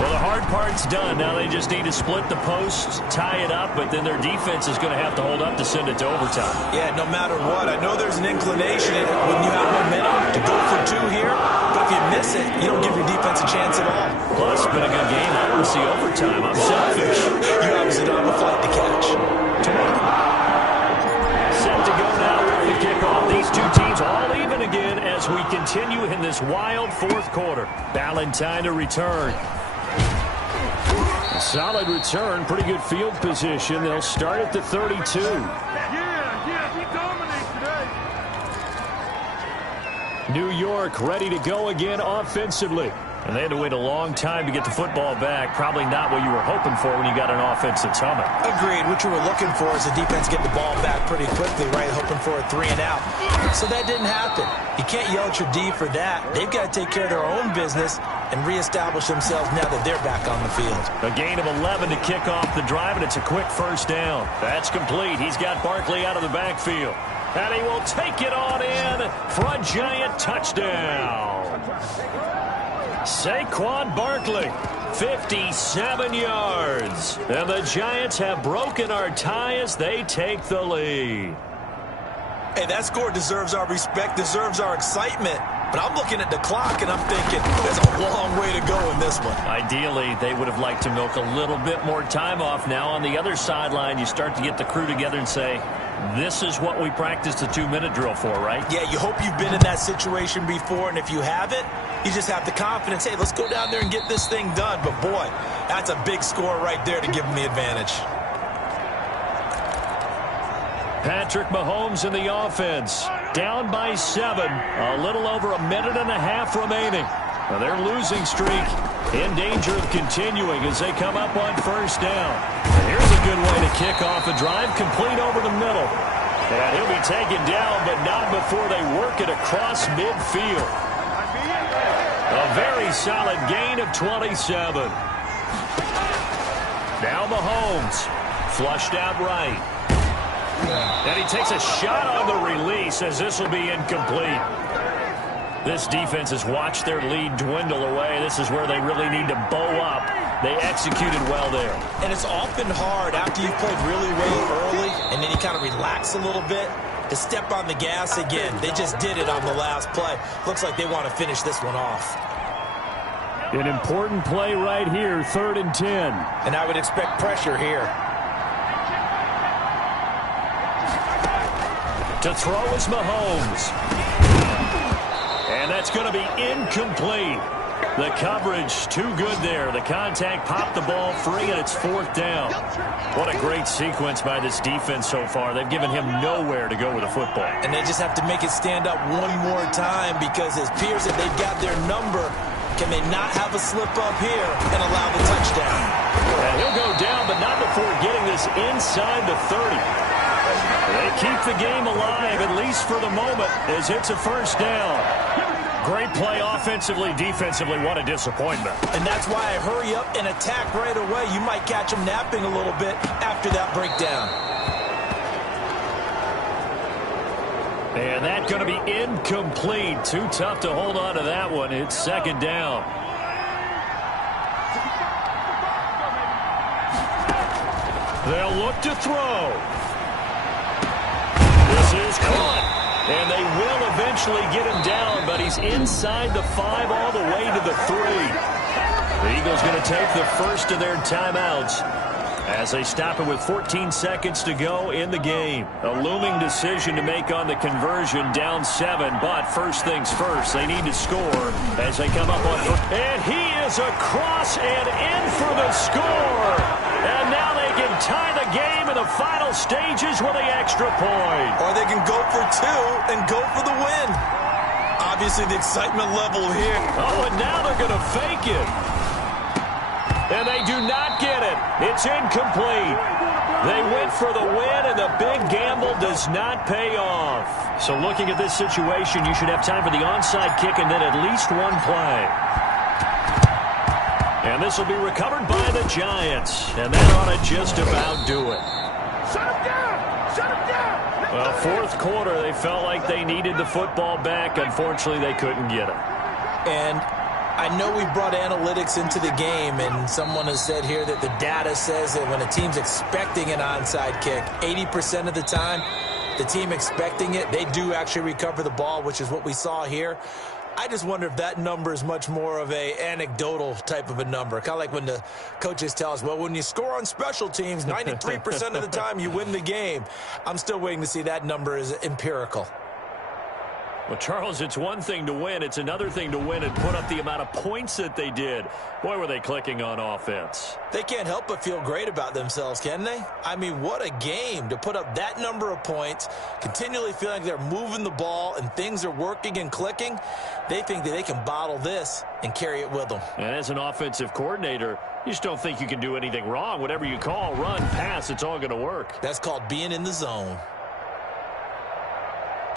Well, the hard part's done. Now they just need to split the post, tie it up, but then their defense is going to have to hold up to send it to overtime. Yeah, no matter what. I know there's an inclination when you have momentum to go for two here, but if you miss it, you don't give your defense a chance at all. Plus, it's been a good game. I want to see overtime. I'm selfish. You obviously don't have a flight to catch. Set to go now with the kickoff. These two teams all even again as we continue in this wild fourth quarter. Ballantyne to return. Solid return, pretty good field position. They'll start at the 32. Yeah, we dominate today. New York ready to go again offensively. And they had to wait a long time to get the football back. Probably not what you were hoping for when you got an offense that's humming. Agreed. What you were looking for is the defense get the ball back pretty quickly, right? Hoping for a 3 and out. So that didn't happen. You can't yell at your D for that. They've got to take care of their own business and reestablish themselves now that they're back on the field. A gain of 11 to kick off the drive, and it's a quick first down. That's complete. He's got Barkley out of the backfield. And he will take it on in for a Giant touchdown. Saquon Barkley, 57 yards. And the Giants have broken our tie as they take the lead. Hey, that score deserves our respect, deserves our excitement. But I'm looking at the clock, and I'm thinking there's a long way to go in this one. Ideally, they would have liked to milk a little bit more time off. Now, on the other sideline, you start to get the crew together and say, this is what we practiced the 2-minute drill for, right? Yeah, you hope you've been in that situation before, and if you haven't, you just have the confidence, hey, let's go down there and get this thing done. But, boy, that's a big score right there to give them the advantage. Patrick Mahomes in the offense. Down by 7. A little over a minute and a half remaining. Now their losing streak in danger of continuing as they come up on first down. And here's a good way to kick off a drive, complete over the middle. And he'll be taken down, but not before they work it across midfield. A very solid gain of 27. Now Mahomes, flushed out right. And he takes a shot on the release as this will be incomplete. This defense has watched their lead dwindle away. This is where they really need to bow up. They executed well there. And it's often hard after you've played really well early and then you kind of relax a little bit to step on the gas again. They just did it on the last play. Looks like they want to finish this one off. An important play right here, 3rd and 10. And I would expect pressure here. To throw is Mahomes. And that's going to be incomplete. The coverage too good there. The contact popped the ball free, and it's 4th down. What a great sequence by this defense so far. They've given him nowhere to go with the football. And they just have to make it stand up one more time because it appears that they've got their number. Can they not have a slip up here and allow the touchdown? And he'll go down, but not before getting this inside the 30. They keep the game alive, at least for the moment, as it's a first down. Great play offensively, defensively. What a disappointment. And that's why I hurry up and attack right away. You might catch them napping a little bit after that breakdown. And that's going to be incomplete. Too tough to hold on to that one. It's 2nd down. They'll look to throw. Is caught, and they will eventually get him down, but he's inside the 5 all the way to the 3. The Eagles going to take the first of their timeouts as they stop it with 14 seconds to go in the game. A looming decision to make on the conversion, down 7, but first things first, they need to score as they come up on first. And he is across and in for the score. And now they can tie the game in the final stages with the extra point. Or they can go for 2 and go for the win. Obviously, the excitement level here. Oh, and now they're going to fake it. And they do not get it. It's incomplete. They went for the win, and the big gamble does not pay off. So looking at this situation, you should have time for the onside kick and then at least one play. And this will be recovered by the Giants. And that ought to just about do it. Shut him down! Shut him down! Well, 4th quarter, they felt like they needed the football back. Unfortunately, they couldn't get it. And I know we brought analytics into the game, and someone has said here that the data says that when a team's expecting an onside kick, 80% of the time, the team expecting it, they do actually recover the ball, which is what we saw here. I just wonder if that number is much more of a anecdotal type of a number. Kind of like when the coaches tell us, well, when you score on special teams, 93% of the time you win the game. I'm still waiting to see that number is empirical. Well, Charles, it's one thing to win. It's another thing to win and put up the amount of points that they did. Boy, were they clicking on offense. They can't help but feel great about themselves, can they? I mean, what a game to put up that number of points, continually feeling they're moving the ball and things are working and clicking. They think that they can bottle this and carry it with them. And as an offensive coordinator, you just don't think you can do anything wrong. Whatever you call, run, pass, it's all going to work. That's called being in the zone.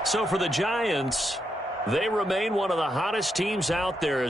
So for the Giants, they remain one of the hottest teams out there.